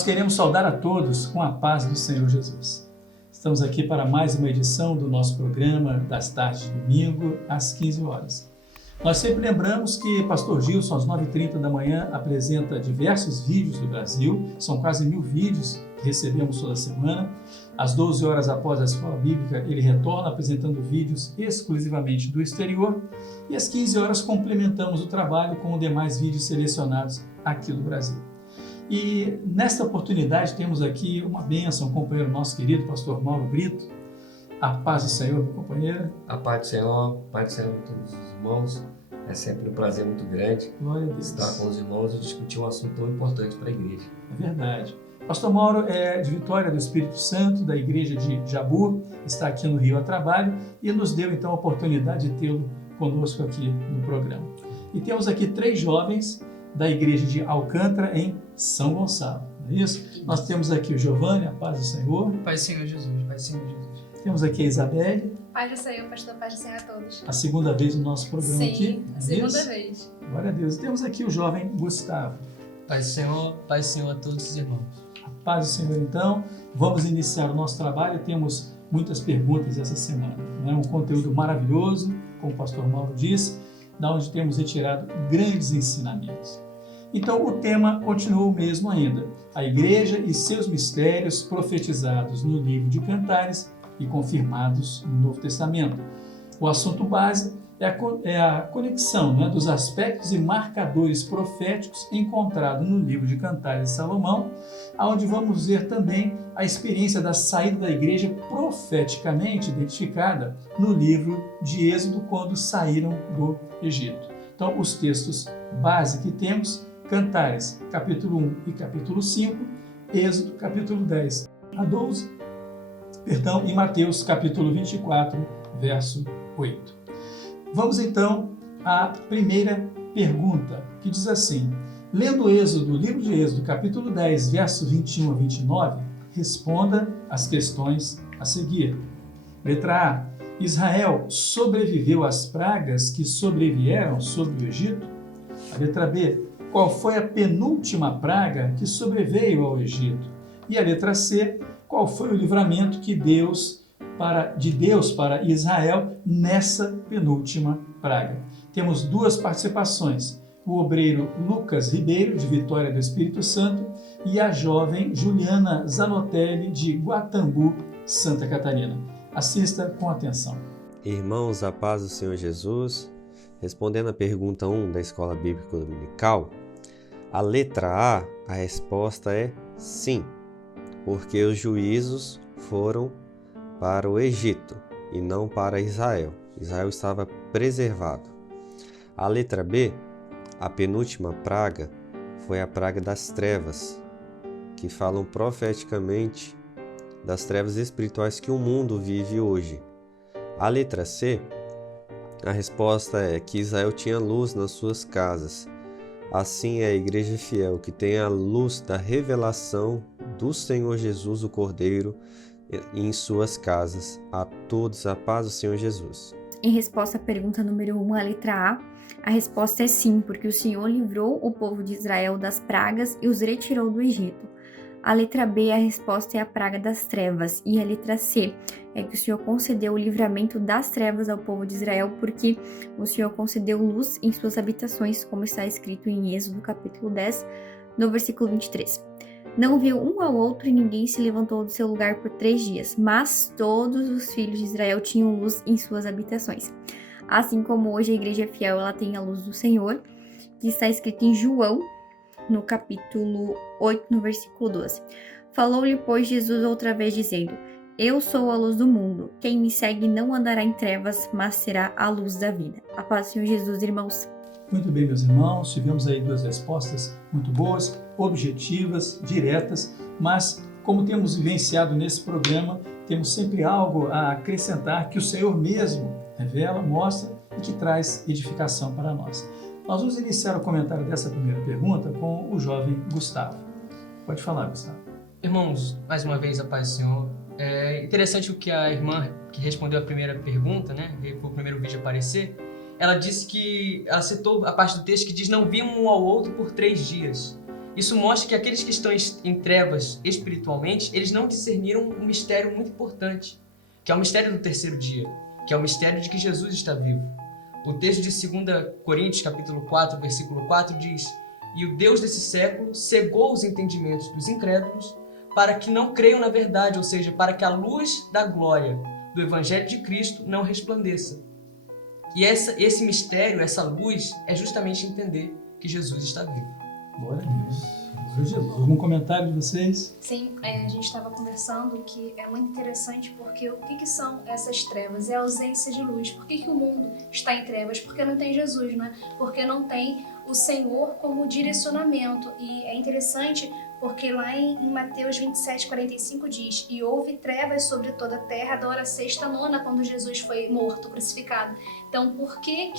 Nós queremos saudar a todos com a paz do Senhor Jesus. Estamos aqui para mais uma edição do nosso programa das tardes de domingo, às 15 horas. Nós sempre lembramos que Pastor Gilson, às 9h30 da manhã, apresenta diversos vídeos do Brasil. São quase 1000 vídeos que recebemos toda semana. Às 12 horas após a escola bíblica, ele retorna apresentando vídeos exclusivamente do exterior. E às 15 horas complementamos o trabalho com os demais vídeos selecionados aqui do Brasil. E nesta oportunidade temos aqui uma bênção, um companheiro nosso querido, Pastor Mauro Brito. A paz do Senhor, meu companheiro. A paz do Senhor a todos os irmãos. É sempre um prazer muito grande estar com os irmãos e discutir um assunto tão importante para a igreja. É verdade. Pastor Mauro é de Vitória do Espírito Santo, da igreja de Jabu, está aqui no Rio a trabalho e nos deu então a oportunidade de tê-lo conosco aqui no programa. E temos aqui 3 jovens da igreja de Alcântara, em São Gonçalo. Não é isso? Nós temos aqui o Giovanni, a paz do Senhor. Paz do Senhor Jesus, paz do Senhor Jesus. Temos aqui a Isabelle. Paz do Senhor, pastor, paz do Senhor a todos. A segunda vez no nosso programa. Sim, aqui. a segunda vez. Glória a Deus. Temos aqui o jovem Gustavo. Paz do Senhor a todos os irmãos. A paz do Senhor, então. Vamos iniciar o nosso trabalho. Temos muitas perguntas essa semana. É um conteúdo maravilhoso, como o pastor Mauro disse, da onde temos retirado grandes ensinamentos. Então, o tema continua o mesmo ainda. A igreja e seus mistérios profetizados no livro de Cantares e confirmados no Novo Testamento. O assunto base é a conexão, né, dos aspectos e marcadores proféticos encontrados no livro de Cantares de Salomão, onde vamos ver também a experiência da saída da igreja profeticamente identificada no livro de Êxodo, quando saíram do Egito. Então, os textos base que temos: Cantares, capítulo 1 e capítulo 5, Êxodo, capítulo 10 a 12, e Mateus, capítulo 24, verso 8. Vamos então à primeira pergunta, que diz assim: lendo o Êxodo, livro de Êxodo, capítulo 10, verso 21 a 29, responda as questões a seguir. Letra A: Israel sobreviveu às pragas que sobrevieram sobre o Egito? A letra B: qual foi a penúltima praga que sobreveio ao Egito? E a letra C: qual foi o livramento de Deus para Israel nessa penúltima praga? Temos 2 participações: o obreiro Lucas Ribeiro, de Vitória do Espírito Santo, e a jovem Juliana Zanotelli, de Guatambu, Santa Catarina. Assista com atenção. Irmãos, a paz do Senhor Jesus. Respondendo à pergunta 1 da Escola Bíblica Dominical, a letra A, a resposta é sim, porque os juízos foram para o Egito e não para Israel. Israel estava preservado. A letra B, a penúltima praga, foi a praga das trevas, que falam profeticamente das trevas espirituais que o mundo vive hoje. A letra C, a resposta é que Israel tinha luz nas suas casas. Assim é a igreja fiel, que tem a luz da revelação do Senhor Jesus, o Cordeiro, em suas casas. A todos a paz do Senhor Jesus. Em resposta à pergunta número 1, a letra A resposta é sim, porque o Senhor livrou o povo de Israel das pragas e os retirou do Egito. A letra B, a resposta é a praga das trevas. E a letra C é que o Senhor concedeu o livramento das trevas ao povo de Israel, porque o Senhor concedeu luz em suas habitações, como está escrito em Êxodo capítulo 10, no versículo 23. Não viu um ao outro e ninguém se levantou do seu lugar por 3 dias, mas todos os filhos de Israel tinham luz em suas habitações. Assim como hoje a igreja fiel ela tem a luz do Senhor, que está escrito em João, no capítulo 8, no versículo 12. Falou-lhe, pois, Jesus outra vez, dizendo: Eu sou a luz do mundo. Quem me segue não andará em trevas, mas será a luz da vida. A paz do Senhor Jesus, irmãos. Muito bem, meus irmãos. Tivemos aí 2 respostas muito boas, objetivas, diretas, mas como temos vivenciado nesse programa, temos sempre algo a acrescentar que o Senhor mesmo revela, mostra e que traz edificação para nós. Nós vamos iniciar o comentário dessa primeira pergunta com o jovem Gustavo. Pode falar, Gustavo. Irmãos, mais uma vez a paz do Senhor. É interessante o que a irmã que respondeu a primeira pergunta, né, veio o primeiro vídeo aparecer, ela disse que, ela citou a parte do texto que diz: não vimos um ao outro por 3 dias. Isso mostra que aqueles que estão em trevas espiritualmente, eles não discerniram um mistério muito importante, que é o mistério do terceiro dia, que é o mistério de que Jesus está vivo. O texto de 2 Coríntios, capítulo 4, versículo 4, diz: "E o Deus desse século cegou os entendimentos dos incrédulos para que não creiam na verdade", ou seja, para que a luz da glória do Evangelho de Cristo não resplandeça. E esse mistério, essa luz, é justamente entender que Jesus está vivo. Glória a Deus. Glória a Jesus. Algum comentário de vocês? Sim, a gente estava conversando que é muito interessante porque o que são essas trevas? É a ausência de luz. Por que o mundo está em trevas? Porque não tem Jesus, né? Porque não tem o Senhor como direcionamento. E é interessante porque lá em Mateus 27:45 diz: "E houve trevas sobre toda a terra da hora sexta à nona, quando Jesus foi morto, crucificado." Então, por que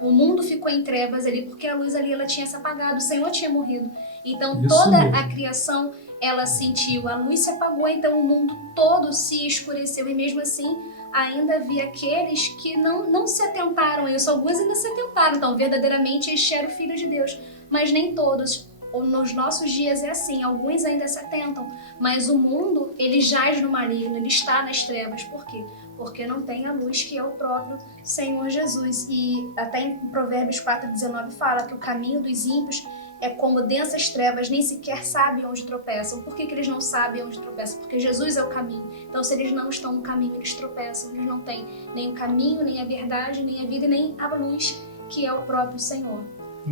o mundo ficou em trevas ali? Porque a luz ali ela tinha se apagado, o Senhor tinha morrido. Então, Isso toda mesmo. a criação, ela sentiu, a luz se apagou, então o mundo todo se escureceu. E mesmo assim, ainda havia aqueles que não se atentaram a isso. Alguns ainda se atentaram, então verdadeiramente este era o Filho de Deus. Mas nem todos. Nos nossos dias é assim, alguns ainda se atentam, mas o mundo, ele jaz no maligno, ele está nas trevas. Por quê? Porque não tem a luz que é o próprio Senhor Jesus. E até em Provérbios 4:19 fala que o caminho dos ímpios é como densas trevas, nem sequer sabem onde tropeçam. Por que eles não sabem onde tropeçam? Porque Jesus é o caminho. Então, se eles não estão no caminho, eles tropeçam. Eles não têm nem o caminho, nem a verdade, nem a vida, nem a luz, que é o próprio Senhor.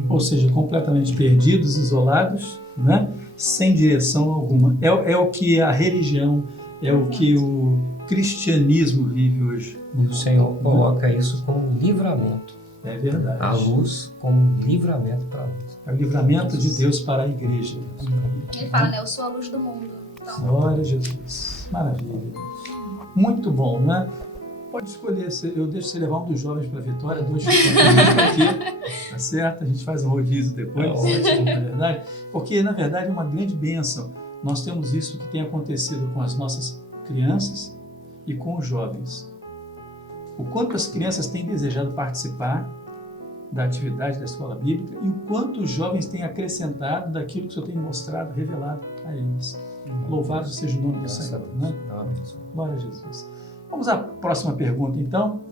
Ou seja, completamente perdidos, isolados, né? Sem direção alguma. É o que a religião, é o que o cristianismo vive hoje. E o Senhor coloca isso como livramento. É verdade. A luz como livramento para nós. É o livramento de Deus para a igreja. Ele fala, né? Eu sou a luz do mundo. Então, Glória a Jesus. Maravilha. Muito bom, né? Pode escolher, eu deixo você levar um dos jovens para a vitória, dois ficam aqui, tá certo? A gente faz um rodízio depois, na verdade, porque na verdade é uma grande bênção. Nós temos isso que tem acontecido com as nossas crianças e com os jovens. O quanto as crianças têm desejado participar da atividade da escola bíblica e o quanto os jovens têm acrescentado daquilo que o Senhor tem mostrado, revelado a eles. Louvado seja o nome do Senhor, né? Glória a Jesus. Vamos à próxima pergunta, então.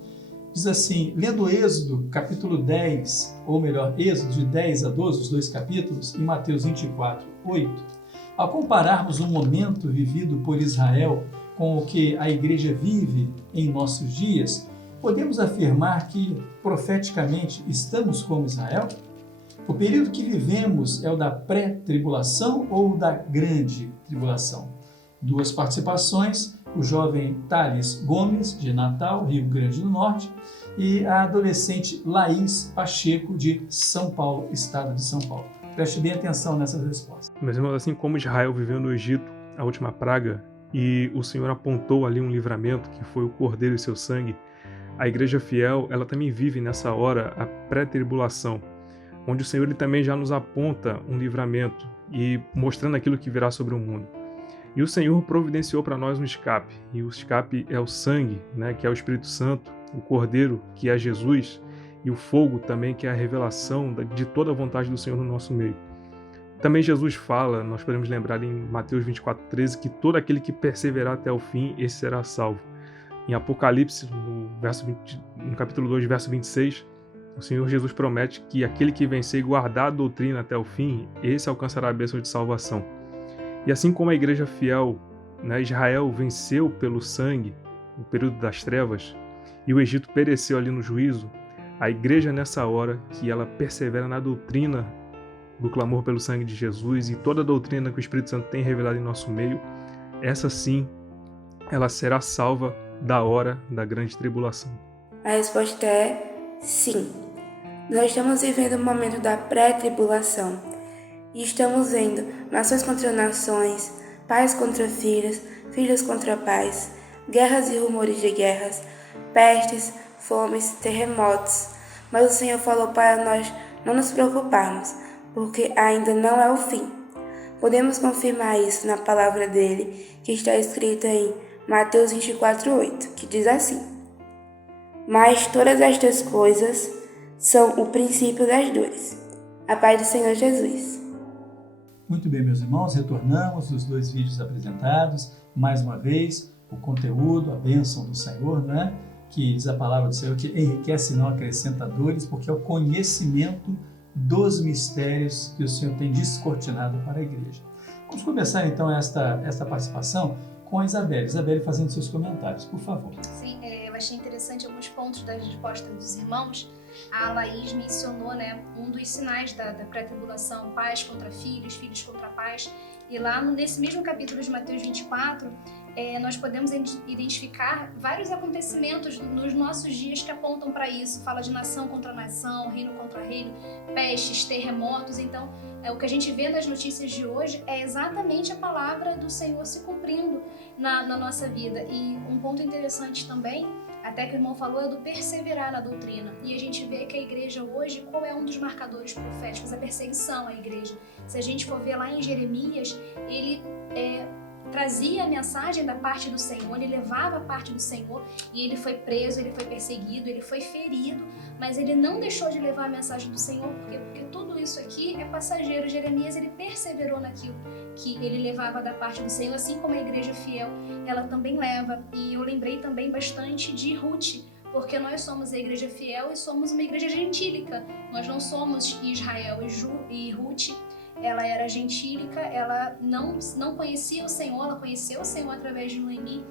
Diz assim, lendo Êxodo, capítulo 10, ou melhor, Êxodo de 10 a 12, os dois capítulos, e Mateus 24, 8, ao compararmos o momento vivido por Israel com o que a igreja vive em nossos dias, podemos afirmar que, profeticamente, estamos como Israel? O período que vivemos é o da pré-tribulação ou da grande tribulação? Duas participações, o jovem Thales Gomes, de Natal, Rio Grande do Norte, e a adolescente Laís Pacheco, de São Paulo, estado de São Paulo. Preste bem atenção nessas respostas. Meus irmãos, assim como Israel viveu no Egito, a última praga, e o Senhor apontou ali um livramento, que foi o Cordeiro e seu sangue, a igreja fiel, ela também vive nessa hora a pré-tribulação, onde o Senhor ele também já nos aponta um livramento e mostrando aquilo que virá sobre o mundo. E o Senhor providenciou para nós um escape, e o escape é o sangue, né, que é o Espírito Santo, o Cordeiro, que é Jesus, e o fogo também, que é a revelação de toda a vontade do Senhor no nosso meio. Também Jesus fala, nós podemos lembrar em Mateus 24:13, que todo aquele que perseverar até o fim, esse será salvo. Em Apocalipse, no capítulo 2, verso 26, o Senhor Jesus promete que aquele que vencer e guardar a doutrina até o fim, esse alcançará a bênção de salvação. E assim como a igreja fiel, né, Israel venceu pelo sangue o período das trevas e o Egito pereceu ali no juízo, a igreja nessa hora que ela persevera na doutrina do clamor pelo sangue de Jesus e toda a doutrina que o Espírito Santo tem revelado em nosso meio, essa sim, ela será salva da hora da grande tribulação. A resposta é sim. Nós estamos vivendo o momento da pré-tribulação e estamos vendo nações contra nações, pais contra filhos, filhos contra pais, guerras e rumores de guerras, pestes, fomes, terremotos. Mas o Senhor falou para nós não nos preocuparmos, porque ainda não é o fim. Podemos confirmar isso na palavra dele, que está escrita em Mateus 24:8, que diz assim: Mas todas estas coisas são o princípio das dores. A paz do Senhor Jesus. Muito bem, meus irmãos, retornamos dos 2 vídeos apresentados. Mais uma vez, o conteúdo, a bênção do Senhor, né? Que diz a palavra do Senhor, que enriquece e não acrescenta dores, porque é o conhecimento dos mistérios que o Senhor tem descortinado para a igreja. Vamos começar então esta participação com a Isabelle. Isabelle fazendo seus comentários, por favor. Sim, eu achei interessante alguns pontos das respostas dos irmãos. A Laís mencionou, né, um dos sinais da pré-tribulação, pais contra filhos, filhos contra pais. E lá nesse mesmo capítulo de Mateus 24, nós podemos identificar vários acontecimentos nos nossos dias que apontam para isso. Fala de nação contra nação, reino contra reino, pestes, terremotos. Então, o que a gente vê nas notícias de hoje é exatamente a palavra do Senhor se cumprindo na nossa vida. E um ponto interessante também, até que o irmão falou, é do perseverar na doutrina. E a gente vê que a igreja hoje, qual é um dos marcadores proféticos? A perseguição à igreja. Se a gente for ver lá em Jeremias, ele trazia a mensagem da parte do Senhor, ele levava a parte do Senhor, e ele foi preso, ele foi perseguido, ele foi ferido, mas ele não deixou de levar a mensagem do Senhor, porque tudo isso aqui é passageiro. Jeremias, ele perseverou naquilo que ele levava da parte do Senhor, assim como a igreja fiel, ela também leva. E eu lembrei também bastante de Ruth, porque nós somos a igreja fiel e somos uma igreja gentílica, nós não somos Israel. E Ruth, ela era gentílica, ela não conhecia o Senhor, ela conheceu o Senhor através de Noemi,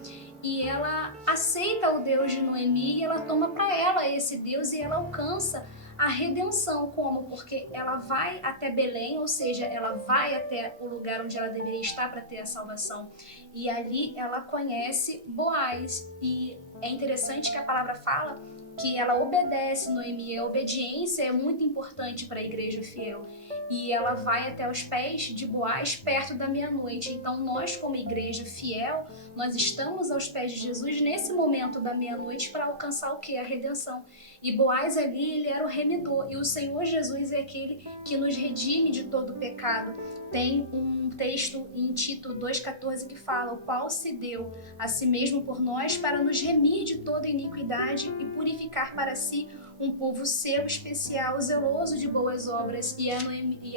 e ela aceita o Deus de Noemi e ela toma para ela esse Deus e ela alcança a redenção. Como? Porque ela vai até Belém, ou seja, ela vai até o lugar onde ela deveria estar para ter a salvação, e ali ela conhece Boaz. E é interessante que a palavra fala que ela obedece Noemi. A obediência é muito importante para a igreja fiel. E ela vai até os pés de Boaz perto da meia-noite. Então nós, como igreja fiel, nós estamos aos pés de Jesus nesse momento da meia-noite para alcançar o quê? A redenção. E Boaz ali, ele era o remidor. E o Senhor Jesus é aquele que nos redime de todo o pecado. Tem um texto em Tito 2,14 que fala: o qual se deu a si mesmo por nós para nos remir de toda iniquidade e purificar para si um povo seu, especial, zeloso de boas obras. E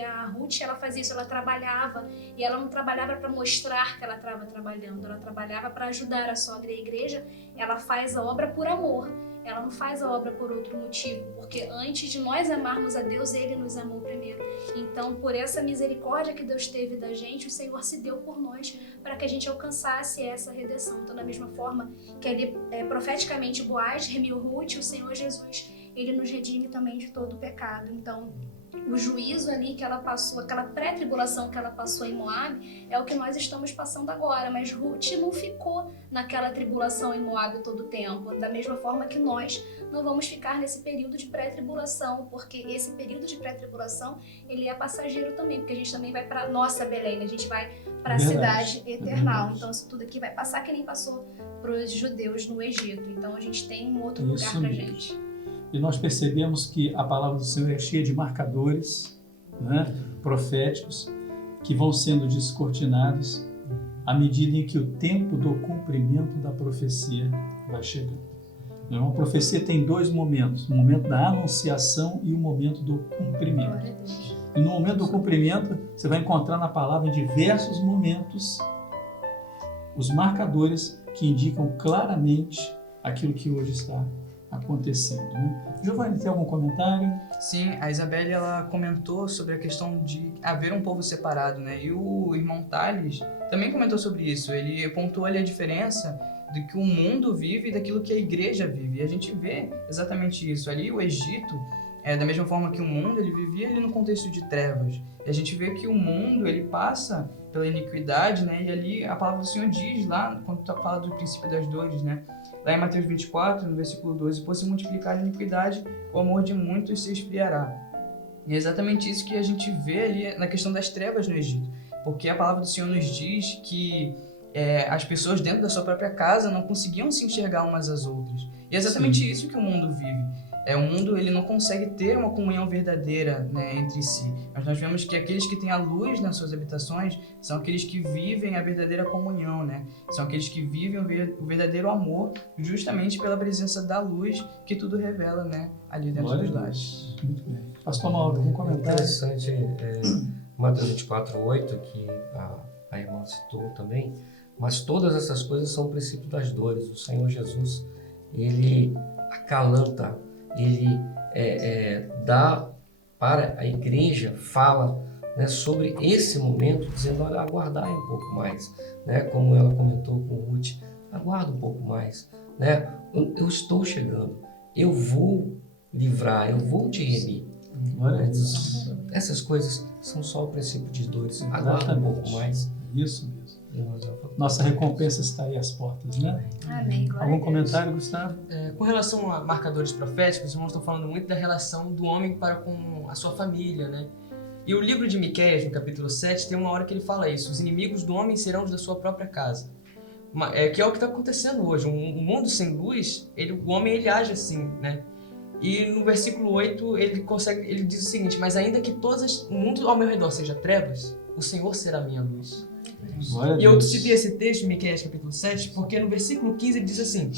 a Ruth, ela fazia isso, ela trabalhava, e ela não trabalhava para mostrar que ela estava trabalhando, ela trabalhava para ajudar a sogra e a igreja. Ela faz a obra por amor, ela não faz a obra por outro motivo, porque antes de nós amarmos a Deus, Ele nos amou primeiro. Então, por essa misericórdia que Deus teve da gente, o Senhor se deu por nós para que a gente alcançasse essa redenção. Então, da mesma forma que ele, profeticamente, Boaz remiu Ruth, o Senhor Jesus, Ele nos redime também de todo o pecado. Então, o juízo ali que ela passou, aquela pré-tribulação que ela passou em Moabe, é o que nós estamos passando agora. Mas Ruth não ficou naquela tribulação em Moabe todo o tempo. Da mesma forma que nós não vamos ficar nesse período de pré-tribulação, porque esse período de pré-tribulação, ele é passageiro também, porque a gente também vai para nossa Belém, a gente vai para a cidade eternal. Então isso tudo aqui vai passar que nem passou para os judeus no Egito. Então a gente tem um outro lugar para a gente. E nós percebemos que a palavra do Senhor é cheia de marcadores, né, proféticos, que vão sendo descortinados à medida em que o tempo do cumprimento da profecia vai chegando. Uma profecia tem 2 momentos: o momento da anunciação e o momento do cumprimento. E no momento do cumprimento, você vai encontrar na palavra, em diversos momentos, os marcadores que indicam claramente aquilo que hoje está acontecendo, né? Giovanni, tem algum comentário? Sim, a Isabelle, ela comentou sobre a questão de haver um povo separado, né? E o irmão Thales também comentou sobre isso. Ele apontou ali a diferença do que o mundo vive e daquilo que a igreja vive. E a gente vê exatamente isso. Ali o Egito, da mesma forma que o mundo, ele vivia ali no contexto de trevas. E a gente vê que o mundo, ele passa pela iniquidade, né? E ali a palavra do Senhor diz lá, quando fala do princípio das dores, né? Lá em Mateus 24, no versículo 12, por se multiplicar a iniquidade, o amor de muitos se esfriará. E é exatamente isso que a gente vê ali na questão das trevas no Egito. Porque a palavra do Senhor nos diz que as pessoas dentro da sua própria casa não conseguiam se enxergar umas às outras. E é exatamente isso que o mundo vive. O mundo, ele não consegue ter uma comunhão verdadeira, né, entre si. Mas nós vemos que aqueles que têm a luz nas suas habitações são aqueles que vivem a verdadeira comunhão, né? São aqueles que vivem o verdadeiro amor, justamente pela presença da luz que tudo revela, né, ali dentro dos lares. Muito bem. Pastor Mauro, algum comentário? Interessante, Mateus 24:8, que a irmã citou também, mas todas essas coisas são o princípio das dores. O Senhor Jesus, Ele acalanta, Ele dá para a igreja, fala, né, sobre esse momento, dizendo, olha, aguardai um pouco mais, né, como ela comentou com o Ruth, aguarda um pouco mais, né, eu estou chegando, eu vou livrar, eu vou te remir. Essas coisas são só o princípio de dores. Aguarda um pouco mais. Isso mesmo. Nossa recompensa está aí às portas, né? Amém. Algum comentário, Gustavo? Com relação a marcadores proféticos, os irmãos estão falando muito da relação do homem para com a sua família, né? E o livro de Miqueias, no capítulo 7, tem uma hora que ele fala isso: os inimigos do homem serão os da sua própria casa. Que é o que está acontecendo hoje. Um mundo sem luz, o homem ele age assim, né? E no versículo 8 ele diz o seguinte: mas ainda que o mundo ao meu redor seja trevas, o Senhor será a minha luz. E eu citei esse texto, Miqueias capítulo 7, porque no versículo 15 ele diz assim: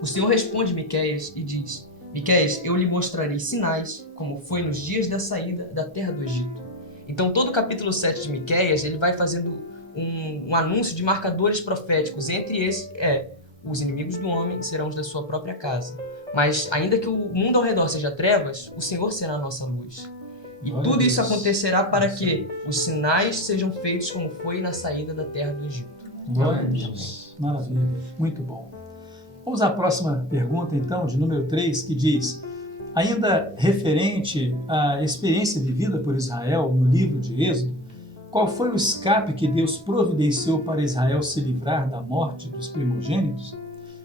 o Senhor responde Miqueias e diz: Miqueias, eu lhe mostrarei sinais, como foi nos dias da saída da terra do Egito. Então todo o capítulo 7 de Miqueias, ele vai fazendo um anúncio de marcadores proféticos. Entre esses os inimigos do homem serão os da sua própria casa. Mas ainda que o mundo ao redor seja trevas, o Senhor será a nossa luz. E tudo isso acontecerá para que os sinais sejam feitos como foi na saída da terra do Egito. Glória a Deus. Maravilha. Muito bom. Vamos à próxima pergunta, então, de número 3, que diz: ainda referente à experiência vivida por Israel no livro de Êxodo, qual foi o escape que Deus providenciou para Israel se livrar da morte dos primogênitos?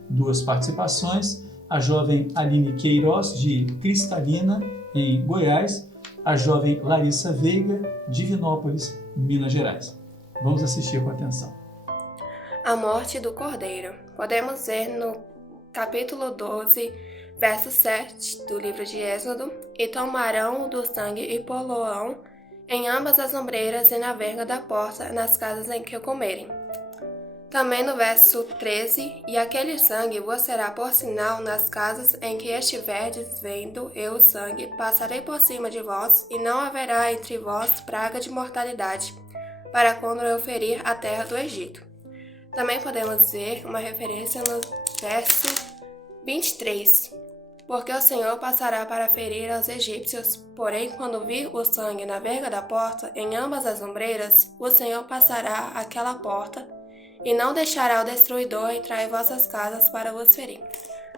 2 participações: a jovem Aline Queiroz, de Cristalina, em Goiás, a jovem Larissa Veiga, de Divinópolis, Minas Gerais. Vamos assistir com atenção. A morte do Cordeiro. Podemos ver no capítulo 12, verso 7 do livro de Êxodo: e tomarão do sangue e poloão em ambas as ombreiras e na verga da porta, nas casas em que o comerem. Também no verso 13: e aquele sangue vos será por sinal nas casas em que estiverdes vendo eu o sangue, passarei por cima de vós, e não haverá entre vós praga de mortalidade, para quando eu ferir a terra do Egito. Também podemos ver uma referência no verso 23: porque o Senhor passará para ferir aos egípcios, porém quando vir o sangue na verga da porta, em ambas as ombreiras, o Senhor passará aquela porta, e não deixará o destruidor entrar em vossas casas para vos ferir.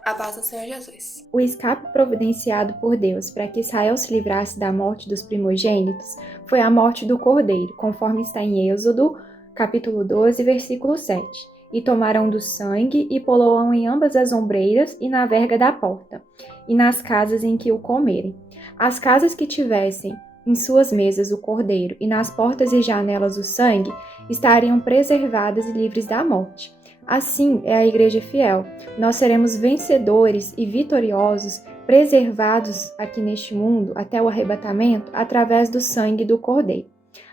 A paz do Senhor Jesus. O escape providenciado por Deus para que Israel se livrasse da morte dos primogênitos foi a morte do Cordeiro, conforme está em Êxodo, capítulo 12, versículo 7. E tomarão do sangue e poloão em ambas as ombreiras e na verga da porta, e nas casas em que o comerem. As casas que tivessem em suas mesas o cordeiro e nas portas e janelas o sangue, estariam preservadas e livres da morte. Assim é a igreja fiel. Nós seremos vencedores e vitoriosos, preservados aqui neste mundo até o arrebatamento através do sangue do cordeiro.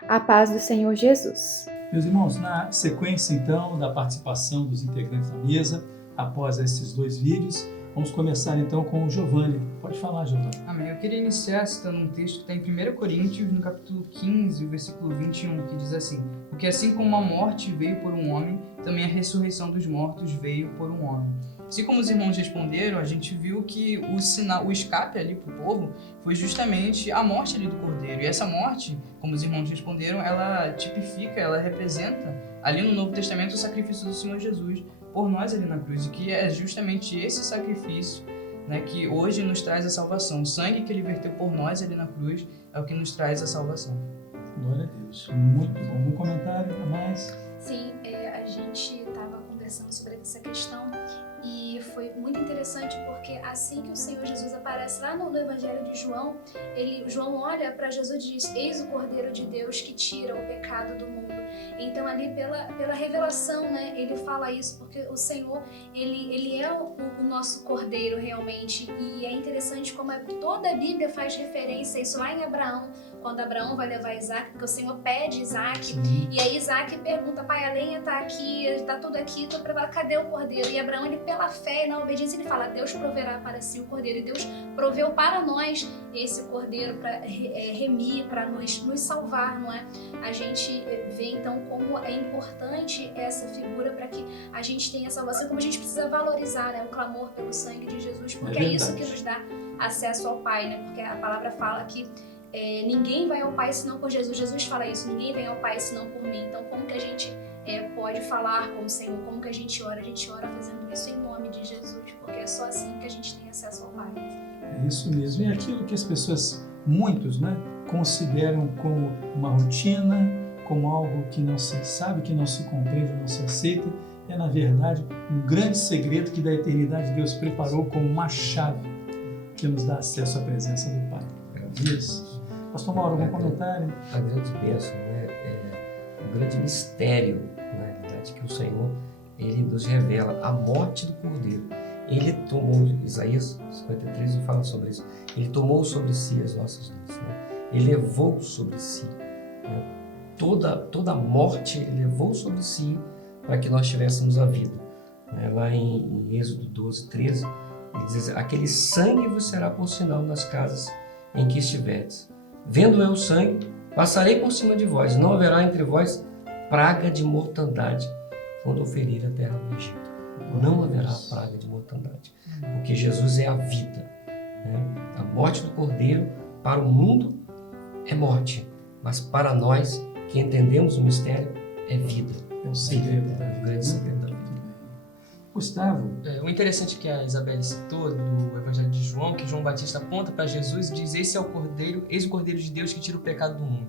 A paz do Senhor Jesus. Meus irmãos, na sequência então da participação dos integrantes da mesa, após esses 2 vídeos, vamos começar então com o Giovanni. Pode falar, Giovanni. Amém. Eu queria iniciar citando um texto que está em 1 Coríntios, no capítulo 15, o versículo 21, que diz assim: porque assim como a morte veio por um homem, também a ressurreição dos mortos veio por um homem. Assim como os irmãos responderam, a gente viu que o escape ali para o povo foi justamente a morte ali do Cordeiro. E essa morte, como os irmãos responderam, ela tipifica, ela representa ali no Novo Testamento o sacrifício do Senhor Jesus por nós ali na cruz. E que é justamente esse sacrifício, né, que hoje nos traz a salvação. O sangue que ele verteu por nós ali na cruz é o que nos traz a salvação. Glória a Deus. Muito bom. Um comentário a mais? Sim, a gente estava conversando sobre essa questão e foi muito interessante porque assim que o Senhor Jesus aparece lá no Evangelho de João, João olha para Jesus e diz: eis o Cordeiro de Deus que tira o pecado do mundo. Então ali pela revelação, né, ele fala isso porque o Senhor, ele é o nosso Cordeiro realmente. E é interessante como toda a Bíblia faz referência a isso. Lá em Abraão, quando Abraão vai levar Isaac, porque o Senhor pede Isaac, e aí Isaac pergunta, pai, a lenha tá aqui, tá tudo aqui, tô preparado, cadê o cordeiro? E Abraão, ele pela fé e na obediência, ele fala, Deus proverá para si o cordeiro, e Deus proveu para nós esse cordeiro para remir, para nos salvar, não é? A gente vê então como é importante essa figura para que a gente tenha salvação, como a gente precisa valorizar, né, o clamor pelo sangue de Jesus, porque é isso que nos dá acesso ao Pai, né? Porque a palavra fala que ninguém vai ao Pai senão por Jesus. Jesus fala isso, ninguém vem ao Pai senão por mim. Então, como que a gente pode falar com o Senhor? Como que a gente ora? A gente ora fazendo isso em nome de Jesus, porque é só assim que a gente tem acesso ao Pai. É isso mesmo. E aquilo que as pessoas, muitos, né, consideram como uma rotina, como algo que não se sabe, que não se compreende, não se aceita, é, na verdade, um grande segredo que da eternidade Deus preparou como uma chave que nos dá acesso à presença do Pai. Isso. Pastor Mauro, algum comentário? A grande bênção, né? O grande mistério, na realidade, que o Senhor, ele nos revela, a morte do Cordeiro. Ele tomou, Isaías 53 fala sobre isso, ele tomou sobre si as nossas dores, né? Ele levou sobre si, né? Toda a morte ele levou sobre si para que nós tivéssemos a vida, né? Lá em Êxodo 12, 13, ele diz, aquele sangue vos será por sinal nas casas em que estiveres. Vendo eu o sangue, passarei por cima de vós, não haverá entre vós praga de mortandade quando eu ferir a terra do Egito. Não haverá praga de mortandade, porque Jesus é a vida, né? A morte do Cordeiro para o mundo é morte, mas para nós que entendemos o mistério é vida. É o segredo da vida. O grande segredo da vida. Gustavo. O interessante que a Isabelle citou do Evangelho de João, que João Batista aponta para Jesus e diz, esse é o Cordeiro, eis o Cordeiro de Deus que tira o pecado do mundo.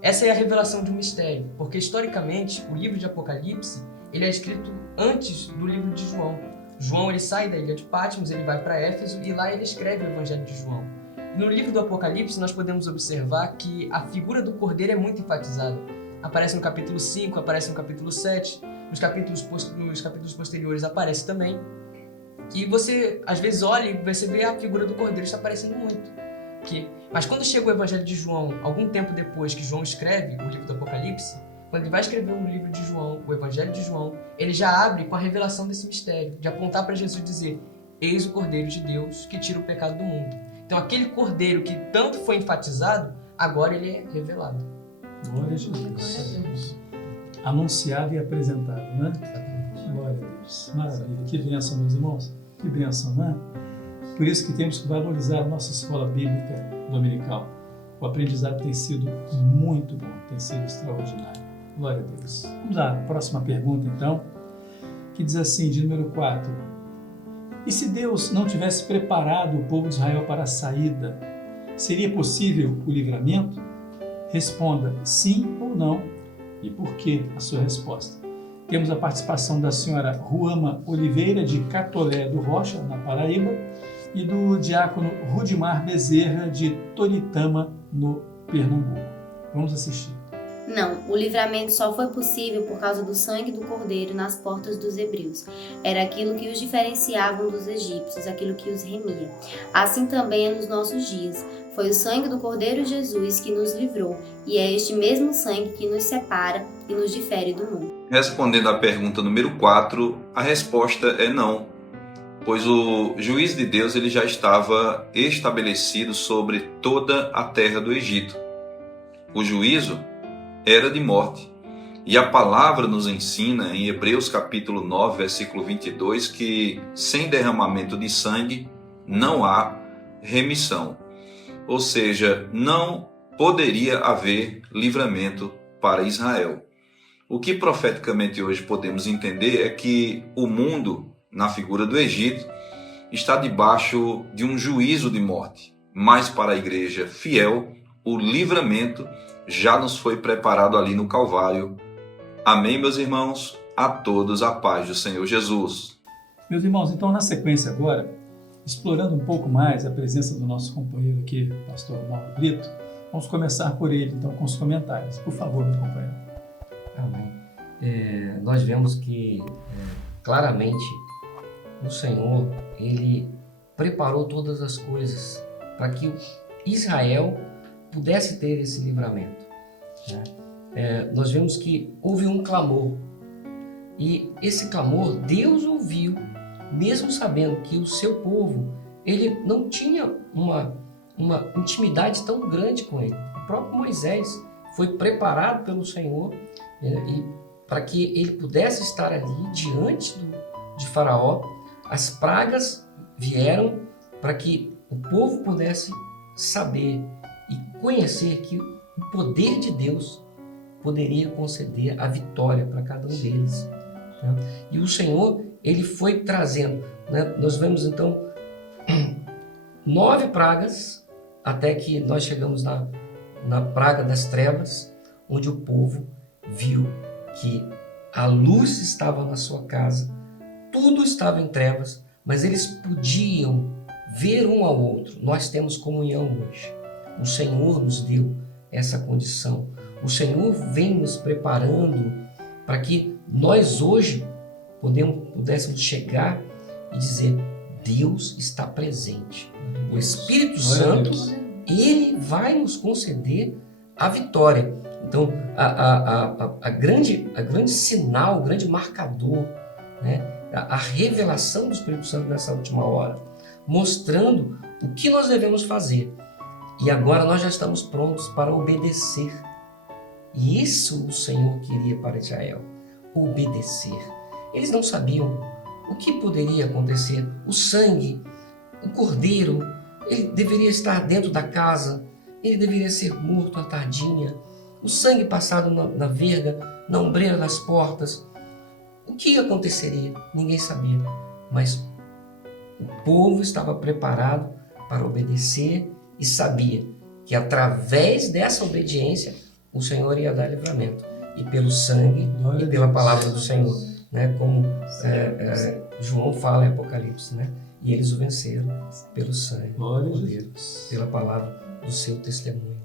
Essa é a revelação de um mistério, porque historicamente o livro de Apocalipse ele é escrito antes do livro de João. João ele sai da ilha de Patmos, ele vai para Éfeso e lá ele escreve o Evangelho de João. E no livro do Apocalipse nós podemos observar que a figura do Cordeiro é muito enfatizada. Aparece no capítulo 5, aparece no capítulo 7, nos capítulos posteriores aparece também. E você às vezes olha e você vê a figura do Cordeiro está aparecendo muito. Mas quando chega o Evangelho de João, algum tempo depois que João escreve o livro do Apocalipse, quando ele vai escrever o livro de João, o Evangelho de João, ele já abre com a revelação desse mistério, de apontar para Jesus e dizer, eis o Cordeiro de Deus que tira o pecado do mundo. Então aquele Cordeiro que tanto foi enfatizado, agora ele é revelado. Glória a Jesus. Anunciado e apresentado, né? Glória a Deus. Maravilha. Que bênção, meus irmãos. Que bênção, né? Por isso que temos que valorizar a nossa escola bíblica dominical. O aprendizado tem sido muito bom, tem sido extraordinário. Glória a Deus. Vamos à próxima pergunta, então, que diz assim, de número 4. E se Deus não tivesse preparado o povo de Israel para a saída, seria possível o livramento? Responda sim ou não, e por que a sua resposta. Temos a participação da senhora Ruama Oliveira, de Catolé do Rocha, na Paraíba, e do diácono Rudimar Bezerra, de Toritama, no Pernambuco. Vamos assistir. Não, o livramento só foi possível por causa do sangue do Cordeiro nas portas dos hebreus. Era aquilo que os diferenciava dos egípcios, aquilo que os remia. Assim também é nos nossos dias. Foi o sangue do Cordeiro Jesus que nos livrou, e é este mesmo sangue que nos separa e nos difere do mundo. Respondendo à pergunta número 4, a resposta é não, pois o juízo de Deus ele já estava estabelecido sobre toda a terra do Egito. O juízo era de morte. E a palavra nos ensina em Hebreus capítulo 9, versículo 22, que sem derramamento de sangue não há remissão. Ou seja, não poderia haver livramento para Israel. O que profeticamente hoje podemos entender é que o mundo, na figura do Egito, está debaixo de um juízo de morte. Mas para a igreja fiel, o livramento já nos foi preparado ali no Calvário. Amém, meus irmãos? A todos a paz do Senhor Jesus. Meus irmãos, então na sequência agora, explorando um pouco mais a presença do nosso companheiro aqui, pastor Mauro Brito, vamos começar por ele, então, com os comentários. Por favor, meu companheiro. Amém. Nós vemos que, claramente, o Senhor, ele preparou todas as coisas para que Israel pudesse ter esse livramento, né? Nós vemos que houve um clamor, e esse clamor Deus ouviu, mesmo sabendo que o seu povo ele não tinha uma intimidade tão grande com ele. O próprio Moisés foi preparado pelo Senhor, né, e para que ele pudesse estar ali diante de Faraó. As pragas vieram para que o povo pudesse saber e conhecer que o poder de Deus poderia conceder a vitória para cada um deles, né? E o Senhor, ele foi trazendo, né? Nós vemos então 9 pragas, até que nós chegamos na praga das trevas, onde o povo viu que a luz estava na sua casa, tudo estava em trevas, mas eles podiam ver um ao outro. Nós temos comunhão hoje. O Senhor nos deu essa condição. O Senhor vem nos preparando para que nós hoje pudéssemos chegar e dizer: Deus está presente. O Espírito Santo, ele vai nos conceder a vitória. Então, a grande sinal, o grande marcador, né? A revelação do Espírito Santo nessa última hora, mostrando o que nós devemos fazer. E agora nós já estamos prontos para obedecer. E isso o Senhor queria para Israel, obedecer. Eles não sabiam o que poderia acontecer. O sangue, o cordeiro, ele deveria estar dentro da casa, ele deveria ser morto à tardinha. O sangue passado na verga, na ombreira das portas. O que aconteceria? Ninguém sabia. Mas o povo estava preparado para obedecer e sabia que através dessa obediência o Senhor ia dar livramento. E pelo sangue e pela palavra do Senhor, né? Como João fala em Apocalipse, né? E eles o venceram pelo sangue, poder, pela palavra do seu testemunho,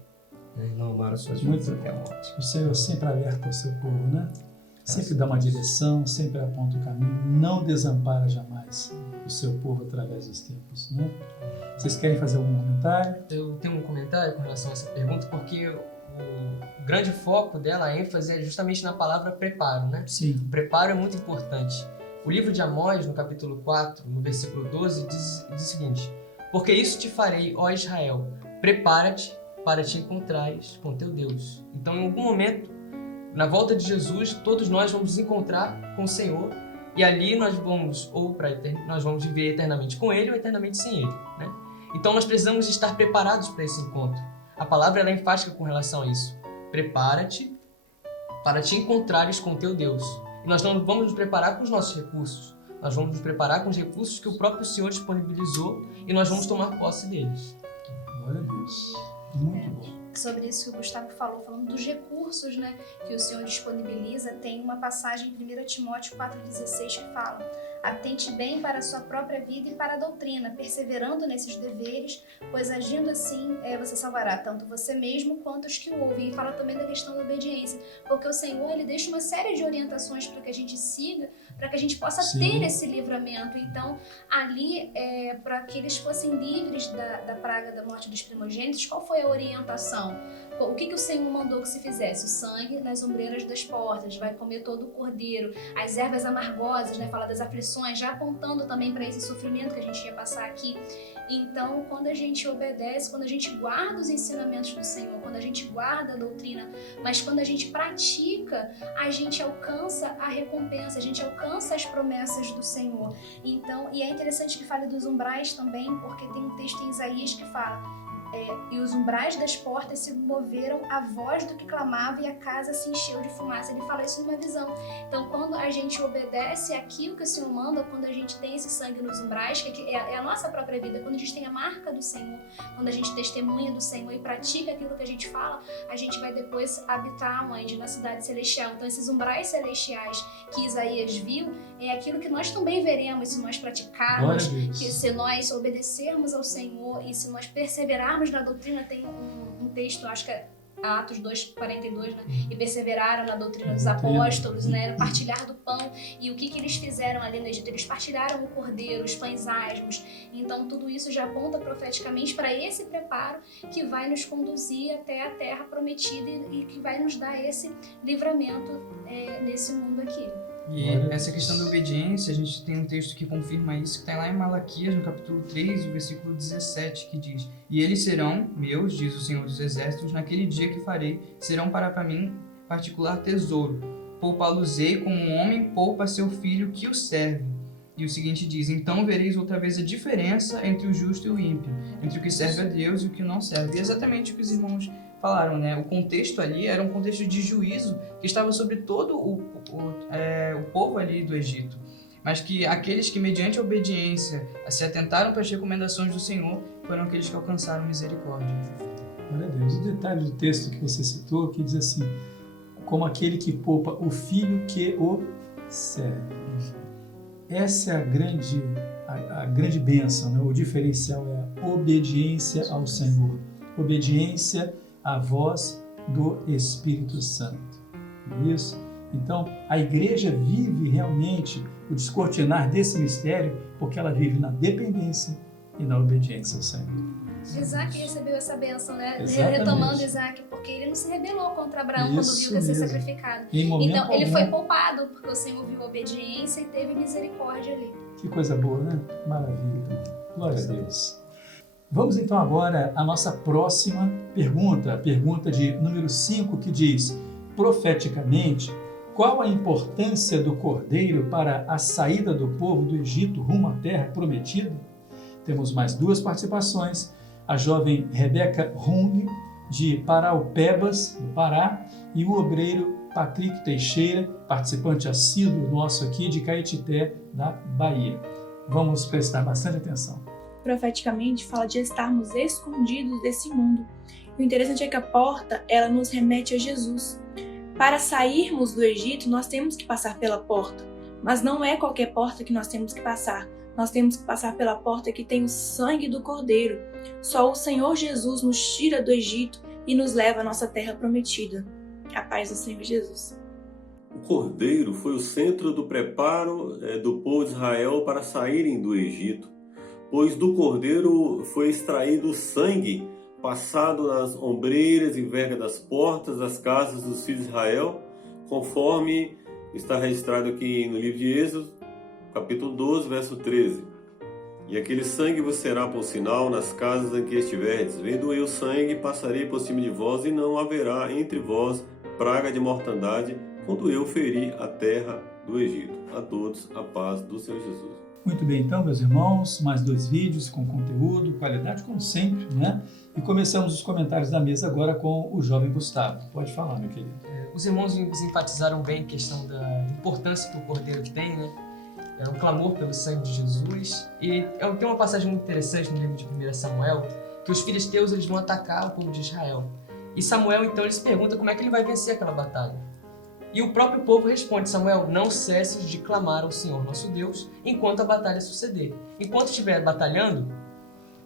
né? Não amaram as suas vidas até a morte. O Senhor sempre alerta ao seu povo, né? Sempre dá uma direção, sempre aponta o caminho, não desampara jamais o seu povo através dos tempos, né? Vocês querem fazer algum comentário? Eu tenho um comentário com relação a essa pergunta, porque o grande foco dela, a ênfase é justamente na palavra preparo, né? Sim. O preparo é muito importante. O livro de Amós, no capítulo 4, no versículo 12, diz o seguinte: porque isso te farei, ó Israel, prepara-te para te encontrares com teu Deus. Então, em algum momento, na volta de Jesus, todos nós vamos nos encontrar com o Senhor, e ali nós vamos nós vamos viver eternamente com Ele ou eternamente sem Ele, né? Então nós precisamos estar preparados para esse encontro. A palavra ela é enfática com relação a isso. Prepara-te para te encontrares com teu Deus. E nós não vamos nos preparar com os nossos recursos. Nós vamos nos preparar com os recursos que o próprio Senhor disponibilizou e nós vamos tomar posse deles. Glória a Deus. Muito bom. Sobre isso que o Gustavo falou, falando dos recursos, né, que o Senhor disponibiliza, tem uma passagem em 1 Timóteo 4,16 que fala: atente bem para a sua própria vida e para a doutrina, perseverando nesses deveres, pois agindo assim você salvará tanto você mesmo quanto os que o ouvem. E fala também da questão da obediência, porque o Senhor ele deixa uma série de orientações para que a gente siga, para que a gente possa ter esse livramento. Então, ali, para que eles fossem livres da praga da morte dos primogênitos, qual foi a orientação? O que o Senhor mandou que se fizesse? O sangue nas ombreiras das portas, vai comer todo o cordeiro, as ervas amargosas, né? Fala das aflições, já apontando também para esse sofrimento que a gente ia passar aqui. Então, quando a gente obedece, quando a gente guarda os ensinamentos do Senhor, quando a gente guarda a doutrina, mas quando a gente pratica, a gente alcança a recompensa, a gente alcança as promessas do Senhor. Então, e é interessante que fale dos umbrais também, porque tem um texto em Isaías que fala: e os umbrais das portas se moveram à voz do que clamava e a casa se encheu de fumaça. Ele fala isso numa visão. Então, quando a gente obedece aquilo que o Senhor manda, quando a gente tem esse sangue nos umbrais, que é a nossa própria vida, quando a gente tem a marca do Senhor, quando a gente testemunha do Senhor e pratica aquilo que a gente fala, a gente vai depois habitar onde? Na cidade celestial. Então, esses umbrais celestiais que Isaías viu, é aquilo que nós também veremos se nós praticarmos, que se nós obedecermos ao Senhor e se nós perseverarmos na doutrina. Tem um texto, acho que é Atos 2:42, né? E perseveraram na doutrina dos apóstolos, né? No partilhar do pão. E o que eles fizeram ali no Egito? Eles partilharam o cordeiro, os pães asmos. Então tudo isso já aponta profeticamente para esse preparo que vai nos conduzir até a terra prometida e que vai nos dar esse livramento nesse mundo aqui. E essa questão da obediência, a gente tem um texto que confirma isso, que está lá em Malaquias, no capítulo 3, o versículo 17, que diz: E eles serão meus, diz o Senhor dos Exércitos, naquele dia que farei, serão para mim particular tesouro. Poupá-los-ei como um homem poupa seu filho que o serve. E o seguinte diz: Então vereis outra vez a diferença entre o justo e o ímpio, entre o que serve a Deus e o que não serve. E exatamente o que os irmãos falaram, né? O contexto ali era um contexto de juízo que estava sobre todo o povo ali do Egito, mas que aqueles que mediante a obediência se atentaram para as recomendações do Senhor foram aqueles que alcançaram misericórdia. Glória a Deus. O detalhe do texto que você citou, que diz assim: como aquele que poupa o filho que o serve. Essa é a grande bênção, né? O diferencial é a obediência ao Senhor, obediência à voz do Espírito Santo. Não é isso? Então, a igreja vive realmente o descortinar desse mistério porque ela vive na dependência e na obediência ao Senhor. Isaac recebeu essa bênção, né? Exatamente. Retomando Isaac, porque ele não se rebelou contra Abraão quando viu que ia ser sacrificado. Então, ele foi poupado, porque o Senhor viu a obediência e teve misericórdia ali. Que coisa boa, né? Maravilha. Glória a Deus. Vamos então agora à nossa próxima pergunta, a pergunta de número 5, que diz: profeticamente, qual a importância do cordeiro para a saída do povo do Egito rumo à terra prometida? Temos mais duas participações. A jovem Rebeca Rung, de Paraupebas, do Pará, e o obreiro Patrick Teixeira, participante assíduo nosso aqui de Caetité, da Bahia. Vamos prestar bastante atenção. Profeticamente fala de estarmos escondidos desse mundo. O interessante é que a porta, ela nos remete a Jesus. Para sairmos do Egito, nós temos que passar pela porta, mas não é qualquer porta que nós temos que passar. Nós temos que passar pela porta que tem o sangue do Cordeiro. Só o Senhor Jesus nos tira do Egito e nos leva à nossa terra prometida. A paz do Senhor Jesus. O Cordeiro foi o centro do preparo do povo de Israel para saírem do Egito, pois do Cordeiro foi extraído o sangue passado nas ombreiras e vergas das portas das casas dos filhos de Israel, conforme está registrado aqui no livro de Êxodo, capítulo 12, verso 13. E aquele sangue vos será por sinal nas casas em que estiverdes. Vendo eu sangue, passarei por cima de vós, e não haverá entre vós praga de mortandade, quando eu ferir a terra do Egito. A todos, a paz do Senhor Jesus. Muito bem, então, meus irmãos, mais 2 vídeos com conteúdo, qualidade como sempre, né? E começamos os comentários da mesa agora com o jovem Gustavo. Pode falar, meu querido. Os irmãos enfatizaram bem a questão da importância que o Cordeiro tem, né? É um clamor pelo sangue de Jesus. E tem uma passagem muito interessante no livro de 1 Samuel, que os filisteus eles vão atacar o povo de Israel. E Samuel, então, ele se pergunta como é que ele vai vencer aquela batalha. E o próprio povo responde: Samuel, não cesses de clamar ao Senhor nosso Deus enquanto a batalha suceder. Enquanto estiver batalhando,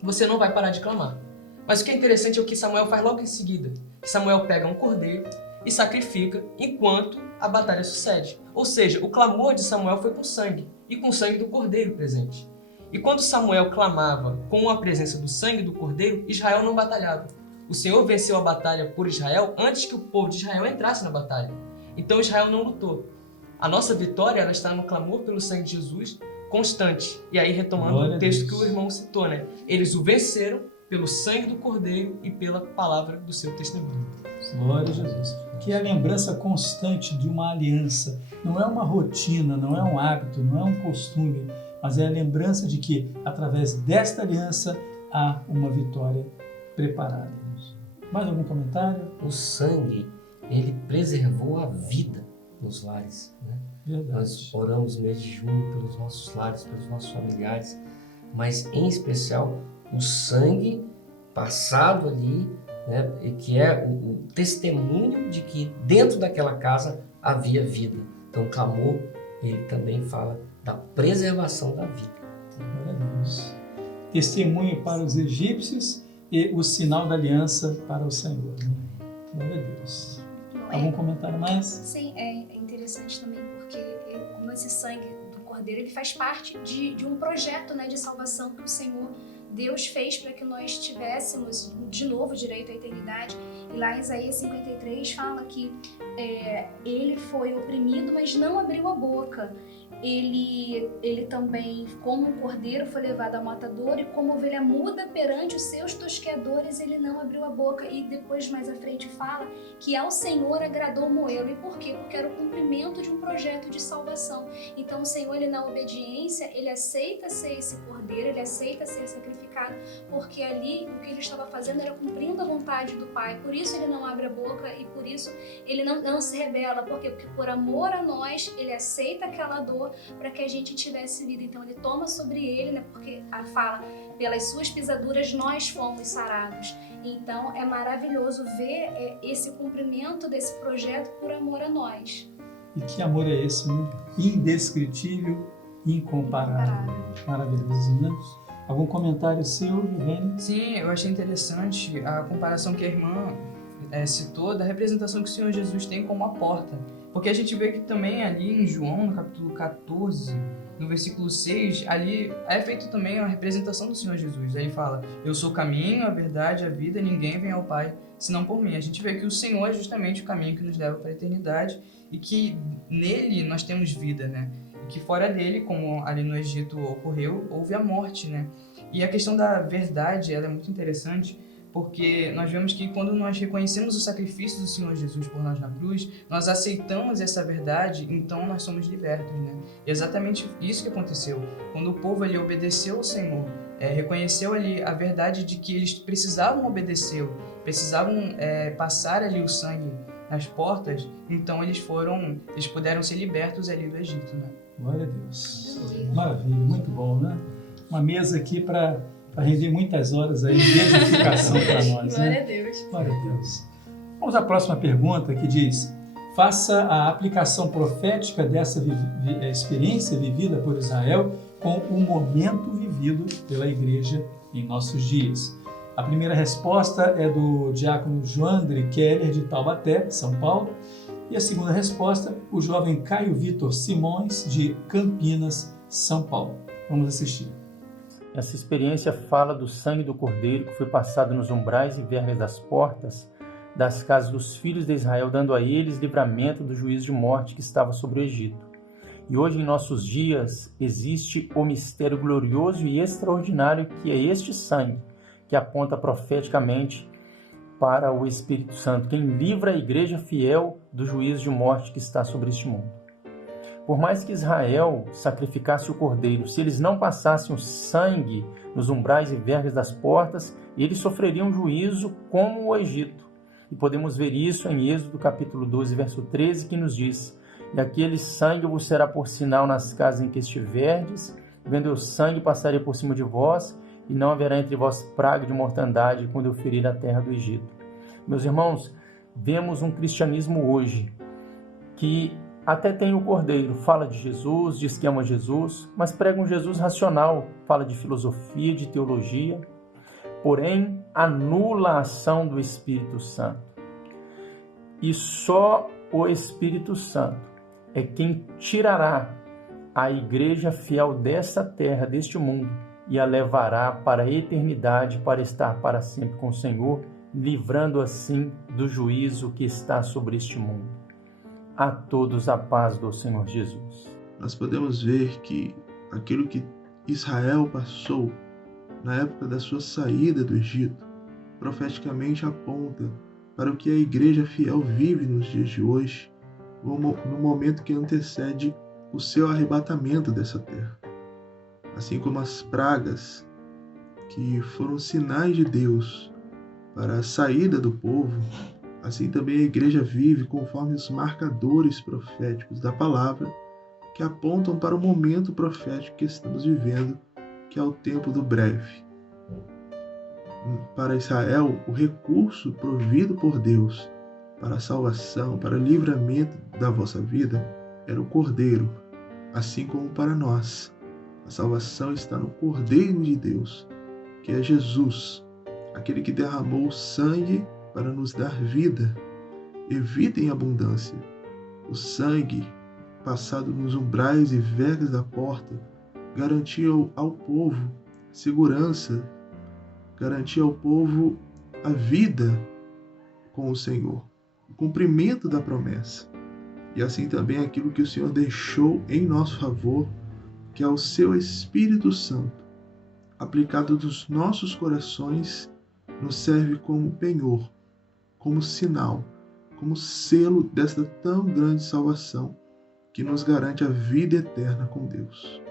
você não vai parar de clamar. Mas o que é interessante é o que Samuel faz logo em seguida. Samuel pega um cordeiro e sacrifica enquanto a batalha sucede. Ou seja, o clamor de Samuel foi com sangue, e com o sangue do cordeiro presente. E quando Samuel clamava com a presença do sangue do cordeiro, Israel não batalhava. O Senhor venceu a batalha por Israel antes que o povo de Israel entrasse na batalha. Então Israel não lutou. A nossa vitória ela está no clamor pelo sangue de Jesus constante. E aí, retomando o texto que o irmão citou, né? Eles o venceram pelo sangue do cordeiro e pela palavra do seu testemunho. Glória a Jesus. Que é a lembrança constante de uma aliança. Não é uma rotina, não é um hábito, não é um costume, mas é a lembrança de que, através desta aliança, há uma vitória preparada. Mais algum comentário? O sangue, ele preservou a vida nos lares, né? Verdade. Nós oramos no mês de junho pelos nossos lares, pelos nossos familiares, mas em especial o sangue passado ali, né, que é o testemunho de que dentro daquela casa havia vida. Então o clamor, ele também fala da preservação da vida. Glória a Deus. Testemunho para os egípcios e o sinal da aliança para o Senhor. Né? Glória a Deus. Bom, Algum comentário mais? Sim, é interessante também porque como esse sangue do Cordeiro ele faz parte de um projeto, né, de salvação que o Senhor Deus fez para que nós tivéssemos de novo direito à eternidade. E lá em Isaías 53 fala que ele foi oprimido, mas não abriu a boca. Ele também, como um cordeiro, foi levado ao matador e como ovelha muda perante os seus tosqueadores, ele não abriu a boca. E depois, mais à frente, fala que ao Senhor agradou moê-lo. E por quê? Porque era o cumprimento de um projeto de salvação. Então o Senhor, ele na obediência, ele aceita ser esse cordeiro, ele aceita ser sacrificado, porque ali o que ele estava fazendo era cumprindo a vontade do Pai. Por isso ele não abre a boca e por isso ele não se rebela. Por quê? Porque por amor a nós, ele aceita aquela dor para que a gente tivesse vida. Então ele toma sobre ele, né? Porque a fala, pelas suas pisaduras nós fomos sarados. Então é maravilhoso ver esse cumprimento desse projeto por amor a nós. E que amor é esse, né? Indescritível, incomparável. Maravilhoso, né? Algum comentário seu, Irene? Sim, eu achei interessante a comparação que a irmã citou da representação que o Senhor Jesus tem como a porta. Porque a gente vê que também ali em João, no capítulo 14, no versículo 6, ali é feito também a representação do Senhor Jesus. Aí ele fala, eu sou o caminho, a verdade, a vida, ninguém vem ao Pai senão por mim. A gente vê que o Senhor é justamente o caminho que nos leva para a eternidade e que nele nós temos vida, né? E que fora dele, como ali no Egito ocorreu, houve a morte, né? E a questão da verdade, ela é muito interessante, porque nós vemos que quando nós reconhecemos o sacrifício do Senhor Jesus por nós na cruz, nós aceitamos essa verdade, então nós somos libertos, né? E é exatamente isso que aconteceu. Quando o povo ali obedeceu ao Senhor, reconheceu ali a verdade de que eles precisavam obedecê-lo, precisavam passar ali o sangue nas portas, então eles puderam ser libertos ali do Egito, né? Glória a Deus. Maravilha, muito bom, né? Uma mesa aqui para render muitas horas aí de edificação para nós. Glória né? a Deus. Glória a Deus. Vamos à próxima pergunta que diz: faça a aplicação profética dessa experiência vivida por Israel com o momento vivido pela igreja em nossos dias. A primeira resposta é do diácono Joandre Keller, de Taubaté, São Paulo. E a segunda resposta, o jovem Caio Vitor Simões, de Campinas, São Paulo. Vamos assistir. Essa experiência fala do sangue do Cordeiro que foi passado nos umbrais e vergas das portas das casas dos filhos de Israel, dando a eles livramento do juízo de morte que estava sobre o Egito. E hoje, em nossos dias, existe o mistério glorioso e extraordinário que é este sangue, que aponta profeticamente para o Espírito Santo, quem livra a igreja fiel do juízo de morte que está sobre este mundo. Por mais que Israel sacrificasse o cordeiro, se eles não passassem o sangue nos umbrais e vergas das portas, eles sofreriam juízo como o Egito. E podemos ver isso em Êxodo capítulo 12, verso 13, que nos diz: e aquele sangue vos será por sinal nas casas em que estiverdes, vendo o sangue passaria por cima de vós, e não haverá entre vós praga de mortandade quando eu ferir a terra do Egito. Meus irmãos, vemos um cristianismo hoje que até tem o Cordeiro, fala de Jesus, diz que ama Jesus, mas prega um Jesus racional, fala de filosofia, de teologia, porém anula a ação do Espírito Santo. E só o Espírito Santo é quem tirará a igreja fiel dessa terra, deste mundo, e a levará para a eternidade, para estar para sempre com o Senhor, livrando assim do juízo que está sobre este mundo. A todos a paz do Senhor Jesus. Nós podemos ver que aquilo que Israel passou na época da sua saída do Egito, profeticamente aponta para o que a igreja fiel vive nos dias de hoje, no momento que antecede o seu arrebatamento dessa terra. Assim como as pragas, que foram sinais de Deus para a saída do povo, assim também a igreja vive conforme os marcadores proféticos da palavra, que apontam para o momento profético que estamos vivendo, que é o tempo do breve. Para Israel, o recurso provido por Deus para a salvação, para o livramento da vossa vida, era o Cordeiro, assim como para nós. A salvação está no Cordeiro de Deus, que é Jesus, aquele que derramou o sangue para nos dar vida e vida em abundância. O sangue passado nos umbrais e vergas da porta garantia ao povo segurança, garantia ao povo a vida com o Senhor, o cumprimento da promessa. E assim também aquilo que o Senhor deixou em nosso favor, que é o seu Espírito Santo, aplicado nos nossos corações, nos serve como penhor, como sinal, como selo desta tão grande salvação que nos garante a vida eterna com Deus.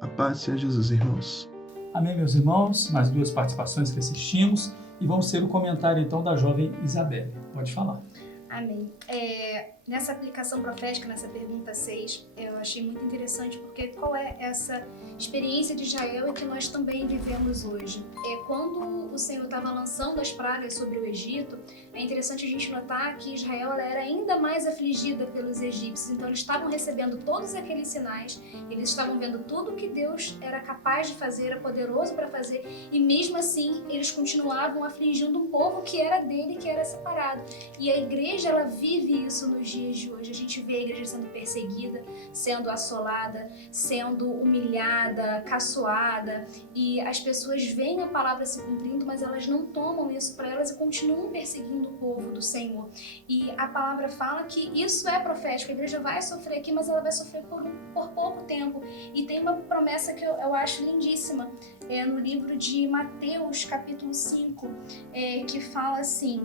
A paz seja Jesus, irmãos. Amém, meus irmãos. Mais 2 participações que assistimos e vamos ter o comentário então da jovem Isabelle. Pode falar. Amém. Nessa aplicação profética, nessa pergunta 6, eu achei muito interessante porque qual é essa experiência de Israel e que nós também vivemos hoje? Quando o Senhor estava lançando as pragas sobre o Egito, é interessante a gente notar que Israel era ainda mais afligida pelos egípcios, então eles estavam recebendo todos aqueles sinais, eles estavam vendo tudo que Deus era capaz de fazer, era poderoso para fazer, e mesmo assim eles continuavam afligindo um povo que era dele, que era separado. E a igreja, ela vive isso nos dias de hoje. A gente vê a igreja sendo perseguida, sendo assolada, sendo humilhada, caçoada, e as pessoas veem a palavra se cumprindo, mas elas não tomam isso para elas e continuam perseguindo o povo do Senhor. E a palavra fala que isso é profético, a igreja vai sofrer aqui, mas ela vai sofrer por pouco tempo. E tem uma promessa que eu acho lindíssima, no livro de Mateus, capítulo 5, que fala assim: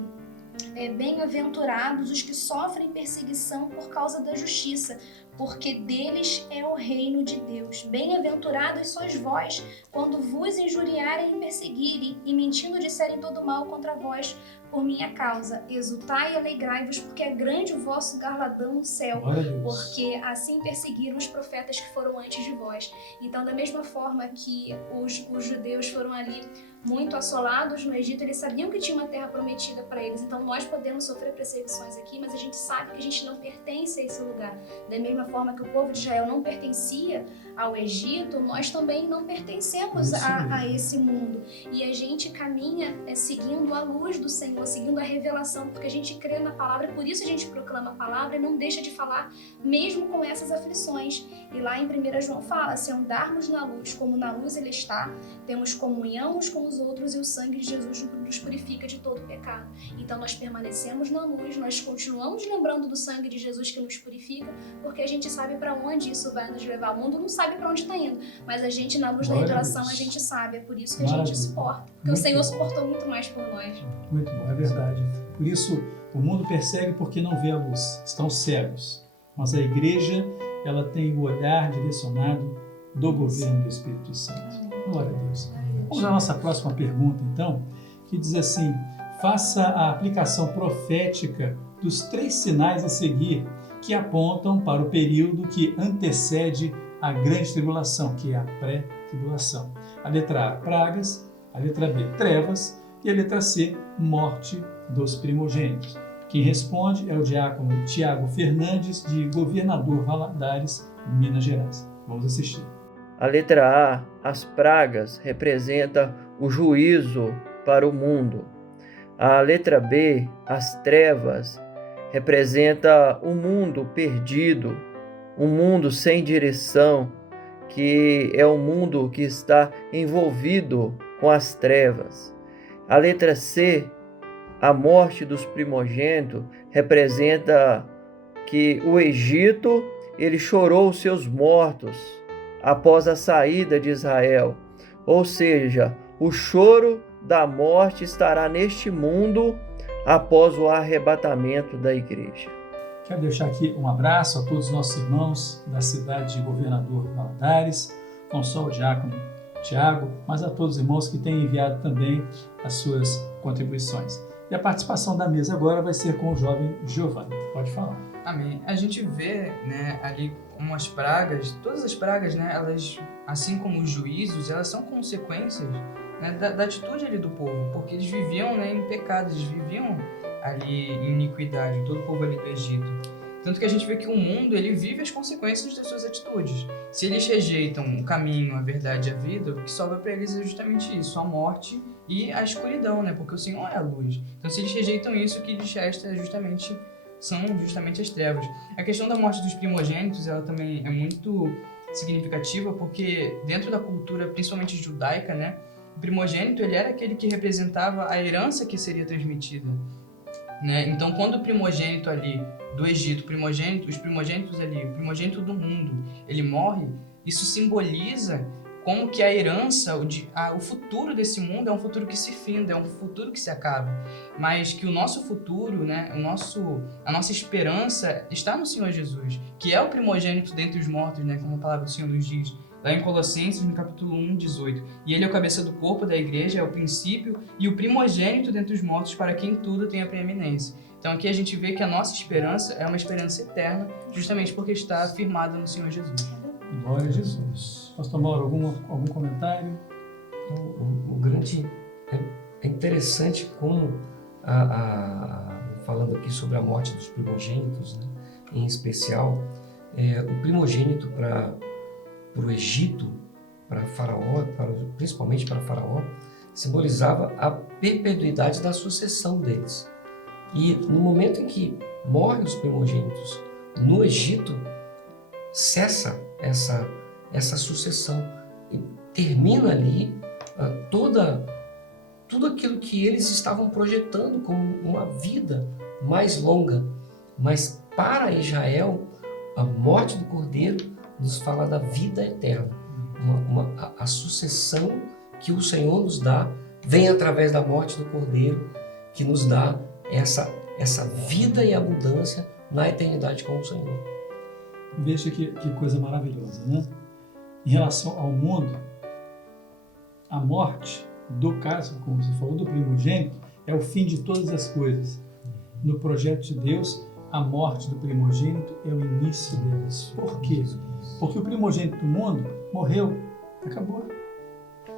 bem-aventurados os que sofrem perseguição por causa da justiça, porque deles é o reino de Deus. Bem-aventurados sois vós, quando vos injuriarem e perseguirem, e mentindo disserem todo mal contra vós por minha causa. Exultai e alegrai-vos, porque é grande o vosso galardão no céu, porque assim perseguiram os profetas que foram antes de vós. Então, da mesma forma que os judeus foram ali muito assolados no Egito, eles sabiam que tinha uma terra prometida para eles. Então, nós podemos sofrer perseguições aqui, mas a gente sabe que a gente não pertence a esse lugar. Da mesma forma que o povo de Israel não pertencia ao Egito, nós também não pertencemos a esse mundo. E a gente caminha seguindo a luz do Senhor, seguindo a revelação, porque a gente crê na palavra, por isso a gente proclama a palavra e não deixa de falar, mesmo com essas aflições. E lá em 1 João fala: se andarmos na luz, como na luz ele está, temos comunhão uns com os outros, e o sangue de Jesus nos purifica de todo pecado. Então nós permanecemos na luz, nós continuamos lembrando do sangue de Jesus que nos purifica, porque a gente sabe para onde isso vai nos levar. O mundo não sabe para onde está indo, mas a gente, na luz da revelação, a gente sabe. É por isso que a gente suporta, porque o Senhor suportou muito mais por nós. Muito bom, é verdade. Por isso, o mundo persegue porque não vê a luz, estão cegos. Mas a igreja, ela tem o olhar direcionado do governo do Espírito Santo. Glória a Deus. Vamos à nossa próxima pergunta, então, que diz assim: faça a aplicação profética dos 3 sinais a seguir que apontam para o período que antecede a grande tribulação, que é a pré-tribulação. A letra A, pragas; a letra B, trevas; e a letra C, morte dos primogênitos. Quem responde é o diácono Tiago Fernandes, de Governador Valadares, Minas Gerais. Vamos assistir. A letra A, as pragas, representa o juízo para o mundo. A letra B, as trevas, representa o mundo perdido, um mundo sem direção, que é um mundo que está envolvido com as trevas. A letra C, a morte dos primogênitos, representa que o Egito, ele chorou os seus mortos após a saída de Israel. Ou seja, o choro da morte estará neste mundo após o arrebatamento da igreja. Quero deixar aqui um abraço a todos os nossos irmãos da cidade de Governador Valadares, não só o diácono Tiago, mas a todos os irmãos que têm enviado também as suas contribuições. E a participação da mesa agora vai ser com o jovem Giovanni. Pode falar. Amém. A gente vê, ali como as pragas, todas as pragas, elas, assim como os juízos, elas são consequências, da atitude ali do povo, porque eles viviam, em pecado, eles viviam ali em iniquidade, todo o povo ali do Egito. Tanto que a gente vê que o mundo, ele vive as consequências das suas atitudes. Se eles rejeitam o caminho, a verdade e a vida, o que sobra para eles é justamente isso, a morte e a escuridão, né? Porque o Senhor é a luz. Então, se eles rejeitam isso, o que lhes resta são justamente as trevas. A questão da morte dos primogênitos, ela também é muito significativa, porque dentro da cultura, principalmente judaica, né? O primogênito, ele era aquele que representava a herança que seria transmitida, né? Então, quando o primogênito ali do Egito, os primogênitos ali, o primogênito do mundo, ele morre, isso simboliza como que a herança, o futuro desse mundo é um futuro que se finda, é um futuro que se acaba, mas que o nosso futuro, né, a nossa esperança está no Senhor Jesus, que é o primogênito dentre os mortos, né, como a palavra do Senhor nos diz, lá em Colossenses, no capítulo 1, 18. E ele é o cabeça do corpo da igreja, é o princípio e o primogênito dentre os mortos, para quem tudo tem a preeminência. Então aqui a gente vê que a nossa esperança é uma esperança eterna, justamente porque está firmada no Senhor Jesus. Glória a Jesus. Pastor Mauro, algum comentário? O grande... É interessante como, falando aqui sobre a morte dos primogênitos, né, em especial, o primogênito para o Egito, para Faraó, principalmente para Faraó, simbolizava a perpetuidade da sucessão deles. E no momento em que morrem os primogênitos no Egito, cessa essa sucessão e termina ali tudo aquilo que eles estavam projetando como uma vida mais longa. Mas para Israel, a morte do Cordeiro nos fala da vida eterna. A sucessão que o Senhor nos dá vem através da morte do Cordeiro, que nos dá essa vida e abundância na eternidade com o Senhor. Veja que coisa maravilhosa, né? Em relação ao mundo, a morte do caso, como você falou, do primogênito, é o fim de todas as coisas. No projeto de Deus, a morte do primogênito é o início delas. Por quê? Porque o primogênito do mundo morreu, acabou.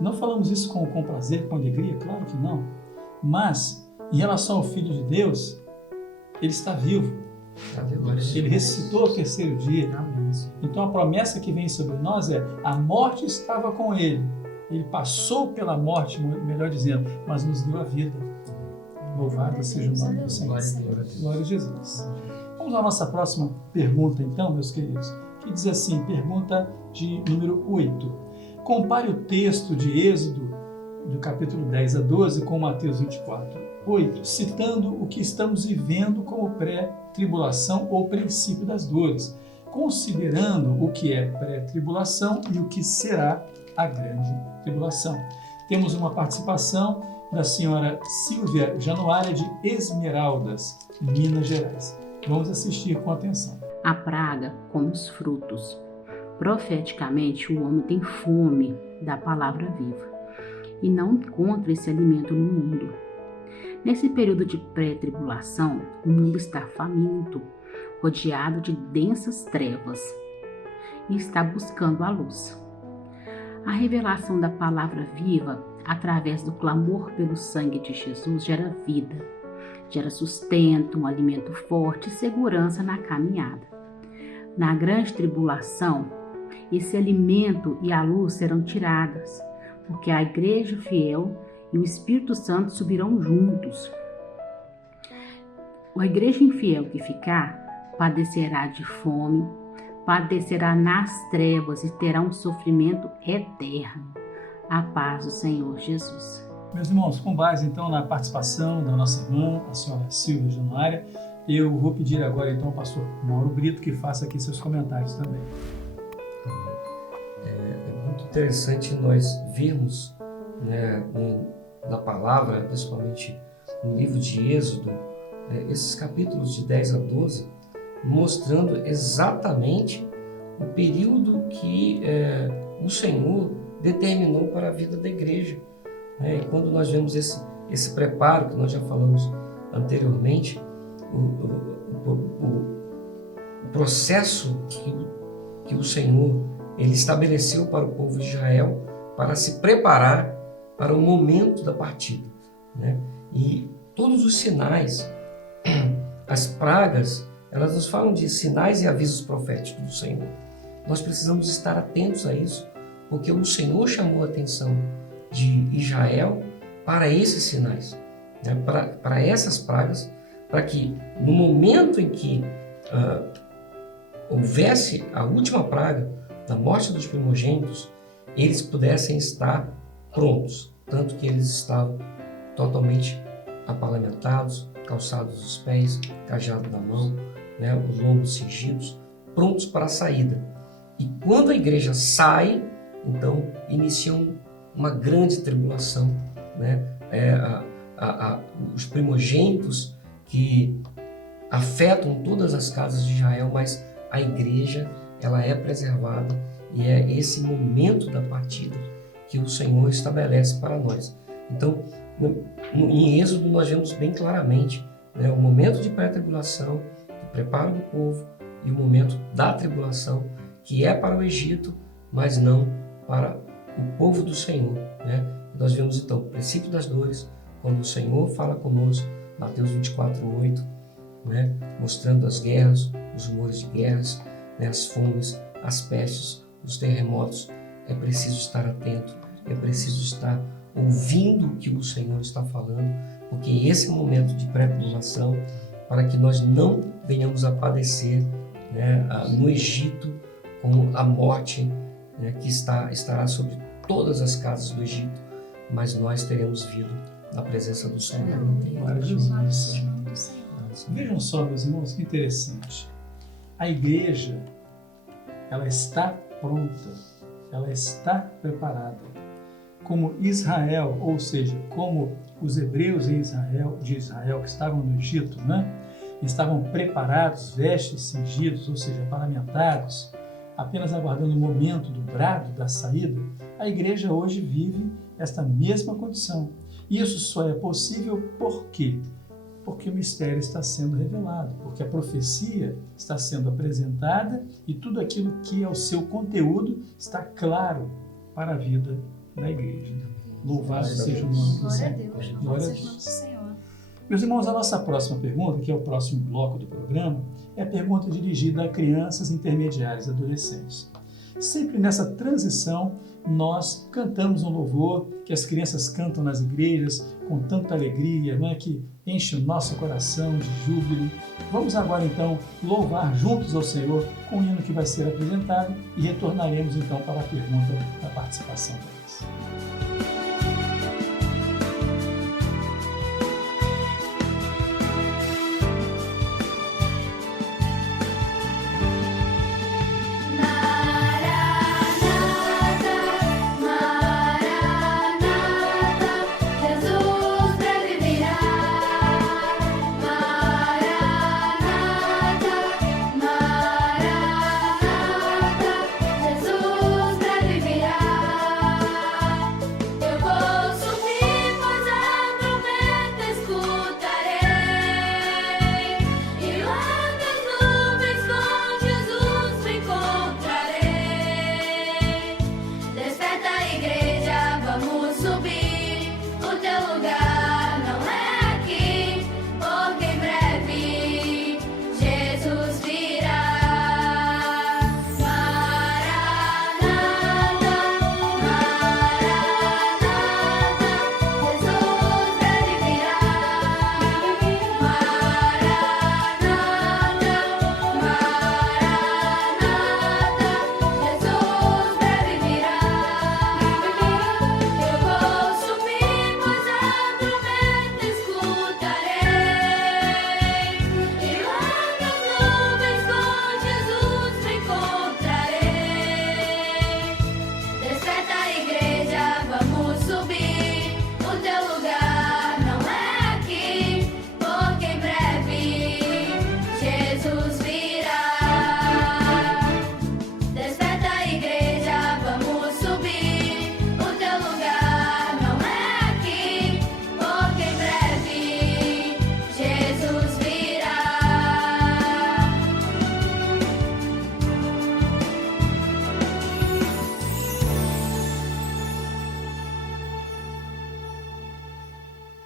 Não falamos isso com prazer, com alegria, claro que não. Mas, em relação ao Filho de Deus, ele está vivo. Ele ressuscitou ao terceiro dia. Então a promessa que vem sobre nós é: a morte estava com ele. Ele passou pela morte, melhor dizendo, mas nos deu a vida. Louvado seja o nome do Senhor. Glória a Jesus. Vamos à nossa próxima pergunta, então, meus queridos, que diz assim, pergunta de número 8. Compare o texto de Êxodo, do capítulo 10 a 12, com Mateus 24, 8, citando o que estamos vivendo como pré-tribulação ou princípio das dores, considerando o que é pré-tribulação e o que será a grande tribulação. Temos uma participação da senhora Silvia Januária de Esmeraldas, Minas Gerais. Vamos assistir com atenção. A praga come os frutos. Profeticamente, o homem tem fome da palavra viva e não encontra esse alimento no mundo. Nesse período de pré-tribulação, o mundo está faminto, rodeado de densas trevas e está buscando a luz. A revelação da palavra viva, através do clamor pelo sangue de Jesus, gera vida, gera sustento, um alimento forte e segurança na caminhada. Na grande tribulação, esse alimento e a luz serão tiradas, porque a igreja fiel e o Espírito Santo subirão juntos. A igreja infiel que ficar padecerá de fome, padecerá nas trevas e terá um sofrimento eterno. A paz do Senhor Jesus. Meus irmãos, com base então na participação da nossa irmã, a senhora Silvia Januária, eu vou pedir agora então ao pastor Mauro Brito que faça aqui seus comentários também. É muito interessante nós vermos, né, na palavra, principalmente no livro de Êxodo, esses capítulos de 10 a 12, mostrando exatamente o período que o Senhor determinou para a vida da igreja. E quando nós vemos esse preparo que nós já falamos anteriormente, o processo que o Senhor ele estabeleceu para o povo de Israel para se preparar para o momento da partida, né? E todos os sinais, as pragas, elas nos falam de sinais e avisos proféticos do Senhor. Nós precisamos estar atentos a isso, porque o Senhor chamou a atenção de Israel para esses sinais, né? Para essas pragas, para que no momento em que houvesse a última praga da morte dos primogênitos, eles pudessem estar prontos, tanto que eles estavam totalmente apalamentados, calçados os pés, cajado na mão, né, os lombos cingidos, prontos para a saída. E quando a igreja sai, então inicia uma grande tribulação, né? Os primogênitos que afetam todas as casas de Israel, mas a igreja ela é preservada e é esse momento da partida que o Senhor estabelece para nós. Então, em Êxodo nós vemos bem claramente, né, o momento de pré-tribulação, que prepara o povo, e o momento da tribulação, que é para o Egito, mas não para o povo do Senhor, né? Nós vemos então o princípio das dores, quando o Senhor fala conosco, Mateus 24:8, né? Mostrando as guerras, os rumores de guerras, né? As fomes, as pestes, os terremotos. É preciso estar atento, é preciso estar ouvindo o que o Senhor está falando, porque esse é o momento de pré-tribulação, para que nós não venhamos a padecer, né, no Egito, com a morte, né, que estará sobre todas as casas do Egito, mas nós teremos vida na presença do Senhor. Vejam só, meus irmãos, que interessante. A igreja, ela está pronta, ela está preparada. Como Israel, ou seja, como os hebreus de Israel que estavam no Egito, né? Estavam preparados, vestes cingidos, ou seja, paramentados, apenas aguardando o momento do brado, da saída. A igreja hoje vive esta mesma condição. Isso só é possível por quê? Porque o mistério está sendo revelado, porque a profecia está sendo apresentada e tudo aquilo que é o seu conteúdo está claro para a vida da igreja. Louvado seja o nome do Senhor. Glória a Deus. Meus irmãos, a nossa próxima pergunta, que é o próximo bloco do programa, é a pergunta dirigida a crianças intermediárias e adolescentes. Sempre nessa transição, nós cantamos um louvor que as crianças cantam nas igrejas com tanta alegria, não é, que enche o nosso coração de júbilo. Vamos agora, então, louvar juntos ao Senhor com o hino que vai ser apresentado e retornaremos, então, para a pergunta da participação deles.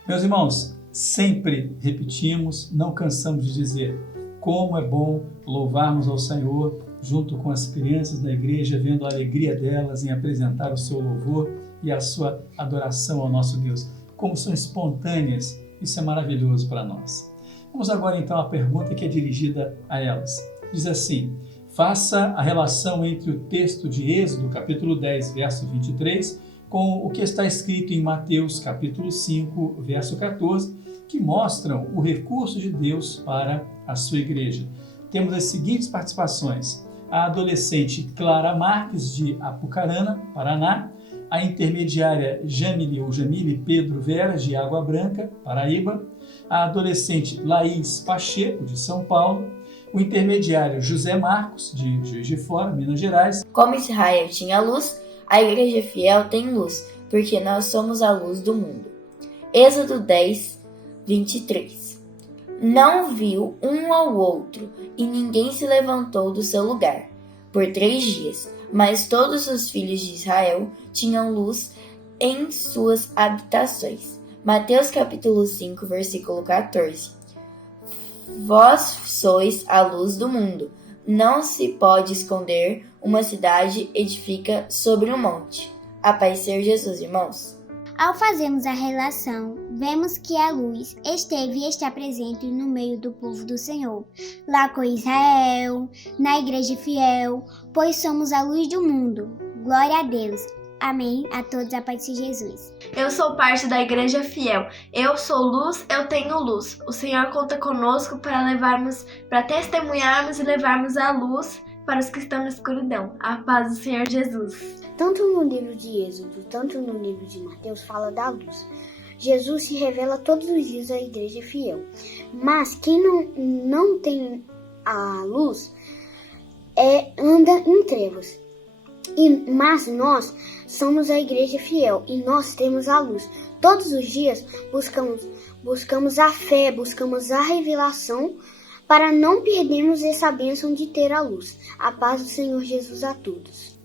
Meus irmãos, sempre repetimos, não cansamos de dizer como é bom louvarmos ao Senhor junto com as crianças da igreja, vendo a alegria delas em apresentar o seu louvor e a sua adoração ao nosso Deus. como são espontâneas. Isso é maravilhoso para nós. Vamos agora então à pergunta que é dirigida a elas. Diz assim: faça a relação entre o texto de Êxodo, capítulo 10, verso 23, com o que está escrito em Mateus, capítulo 5, verso 14, que mostram o recurso de Deus para a sua igreja. Temos as seguintes participações: a adolescente Clara Marques, de Apucarana, Paraná; a intermediária Jamile Pedro Veras, de Água Branca, Paraíba; a adolescente Laís Pacheco, de São Paulo; o intermediário José Marcos, de Juiz de Fora, Minas Gerais. Como Israel tinha luz, a Igreja Fiel tem luz, porque nós somos a luz do mundo. Êxodo 10, 23. Não viu um ao outro, e ninguém se levantou do seu lugar, por 3 dias. Mas todos os filhos de Israel tinham luz em suas habitações. Mateus capítulo 5, versículo 14. Vós sois a luz do mundo. Não se pode esconder uma cidade edifica sobre um monte. A paz seja Jesus, irmãos. Ao fazermos a relação, vemos que a luz esteve e está presente no meio do povo do Senhor, lá com Israel, na Igreja Fiel, pois somos a luz do mundo. Glória a Deus. Amém. A todos a paz de Jesus. Eu sou parte da Igreja Fiel. Eu sou luz, eu tenho luz. O Senhor conta conosco para testemunharmos e levarmos a luz para os que estão na escuridão. A paz do Senhor Jesus. Tanto no livro de Êxodo, tanto no livro de Mateus fala da luz. Jesus se revela todos os dias à Igreja Fiel. Mas quem não tem a luz anda em trevas. Mas nós somos a Igreja Fiel e nós temos a luz. Todos os dias buscamos a fé, buscamos a revelação para não perdermos essa bênção de ter a luz. A paz do Senhor Jesus a todos.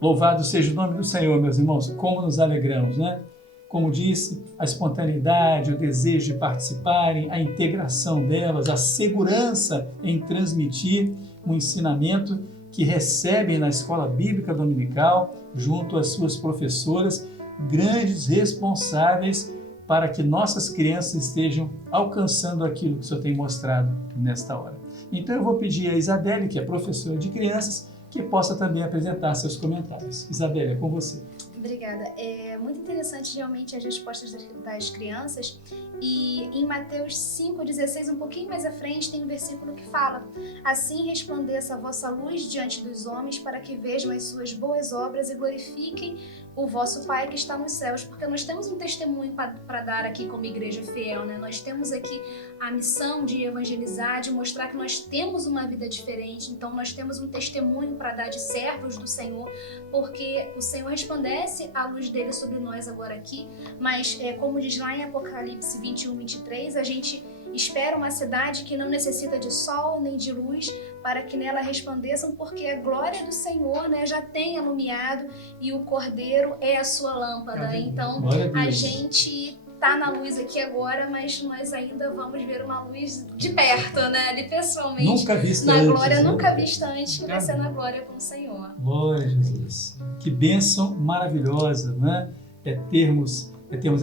Louvado seja o nome do Senhor, meus irmãos. Como nos alegramos, né? Como disse, a espontaneidade, o desejo de participarem, a integração delas, a segurança em transmitir um ensinamento que recebem na escola bíblica dominical, junto às suas professoras, grandes responsáveis para que nossas crianças estejam alcançando aquilo que o Senhor tem mostrado nesta hora. Então eu vou pedir a Isabelle, que é professora de crianças, que possa também apresentar seus comentários. Isabelle, é com você. Obrigada. É muito interessante realmente as respostas das crianças, e em Mateus 5,16, um pouquinho mais à frente, tem um versículo que fala: assim resplandeça a vossa luz diante dos homens, para que vejam as suas boas obras e glorifiquem o vosso Pai que está nos céus. Porque nós temos um testemunho para dar aqui como Igreja Fiel, né? Nós temos aqui a missão de evangelizar, de mostrar que nós temos uma vida diferente. Então nós temos um testemunho para dar de servos do Senhor, porque o Senhor resplandece a luz dele sobre nós agora aqui, mas como diz lá em Apocalipse 21, 23, a gente espera uma cidade que não necessita de sol nem de luz para que nela resplandeçam, porque a glória do Senhor, né, já tem iluminado e o Cordeiro é a sua lâmpada. Então a gente tá na luz aqui agora, mas nós ainda vamos ver uma luz de perto, né, ali pessoalmente. Nunca vista na antes, glória, né? Nunca vista antes, que vai ser na glória com o Senhor. Glória a Jesus. Que bênção maravilhosa, né? É termos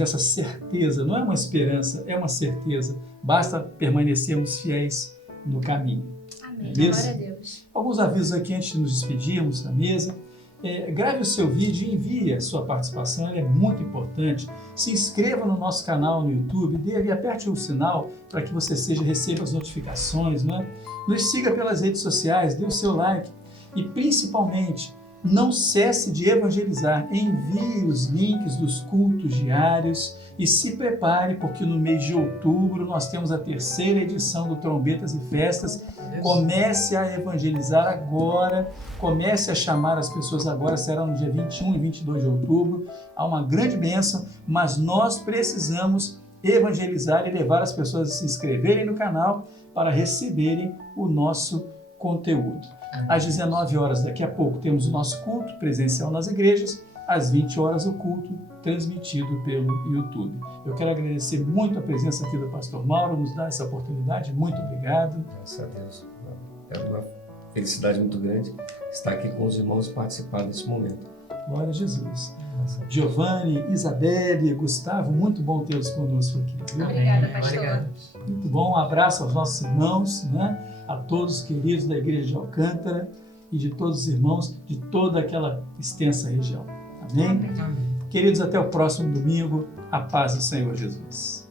essa certeza, não é uma esperança, é uma certeza. Basta permanecermos fiéis no caminho. Amém. Beleza? Glória a Deus. Alguns avisos aqui antes de nos despedirmos da mesa. Grave o seu vídeo e envie a sua participação, ela é muito importante. Se inscreva no nosso canal no YouTube e aperte o sinal para que você receba as notificações, né? Nos siga pelas redes sociais, dê o seu like e principalmente não cesse de evangelizar. Envie os links dos cultos diários e se prepare, porque no mês de outubro nós temos a 3ª edição do Trombetas e Festas. Comece a evangelizar agora, comece a chamar as pessoas agora, será no dia 21 e 22 de outubro. Há uma grande bênção, mas nós precisamos evangelizar e levar as pessoas a se inscreverem no canal para receberem o nosso conteúdo. Às 19 horas, daqui a pouco, temos o nosso culto presencial nas igrejas. Às 20 horas, o culto transmitido pelo YouTube. Eu quero agradecer muito a presença aqui do pastor Mauro, nos dar essa oportunidade. Muito obrigado. Graças a Deus. É uma felicidade muito grande estar aqui com os irmãos e participar desse momento. Glória a Jesus. Giovanni, Isabelle, Gustavo, muito bom tê-los conosco aqui. Viu? Obrigada, pastor. Obrigado. Muito bom, um abraço aos nossos irmãos, né? A todos os queridos da Igreja de Alcântara e de todos os irmãos de toda aquela extensa região. Amém? Amém. Queridos, até o próximo domingo. A paz do Senhor Jesus.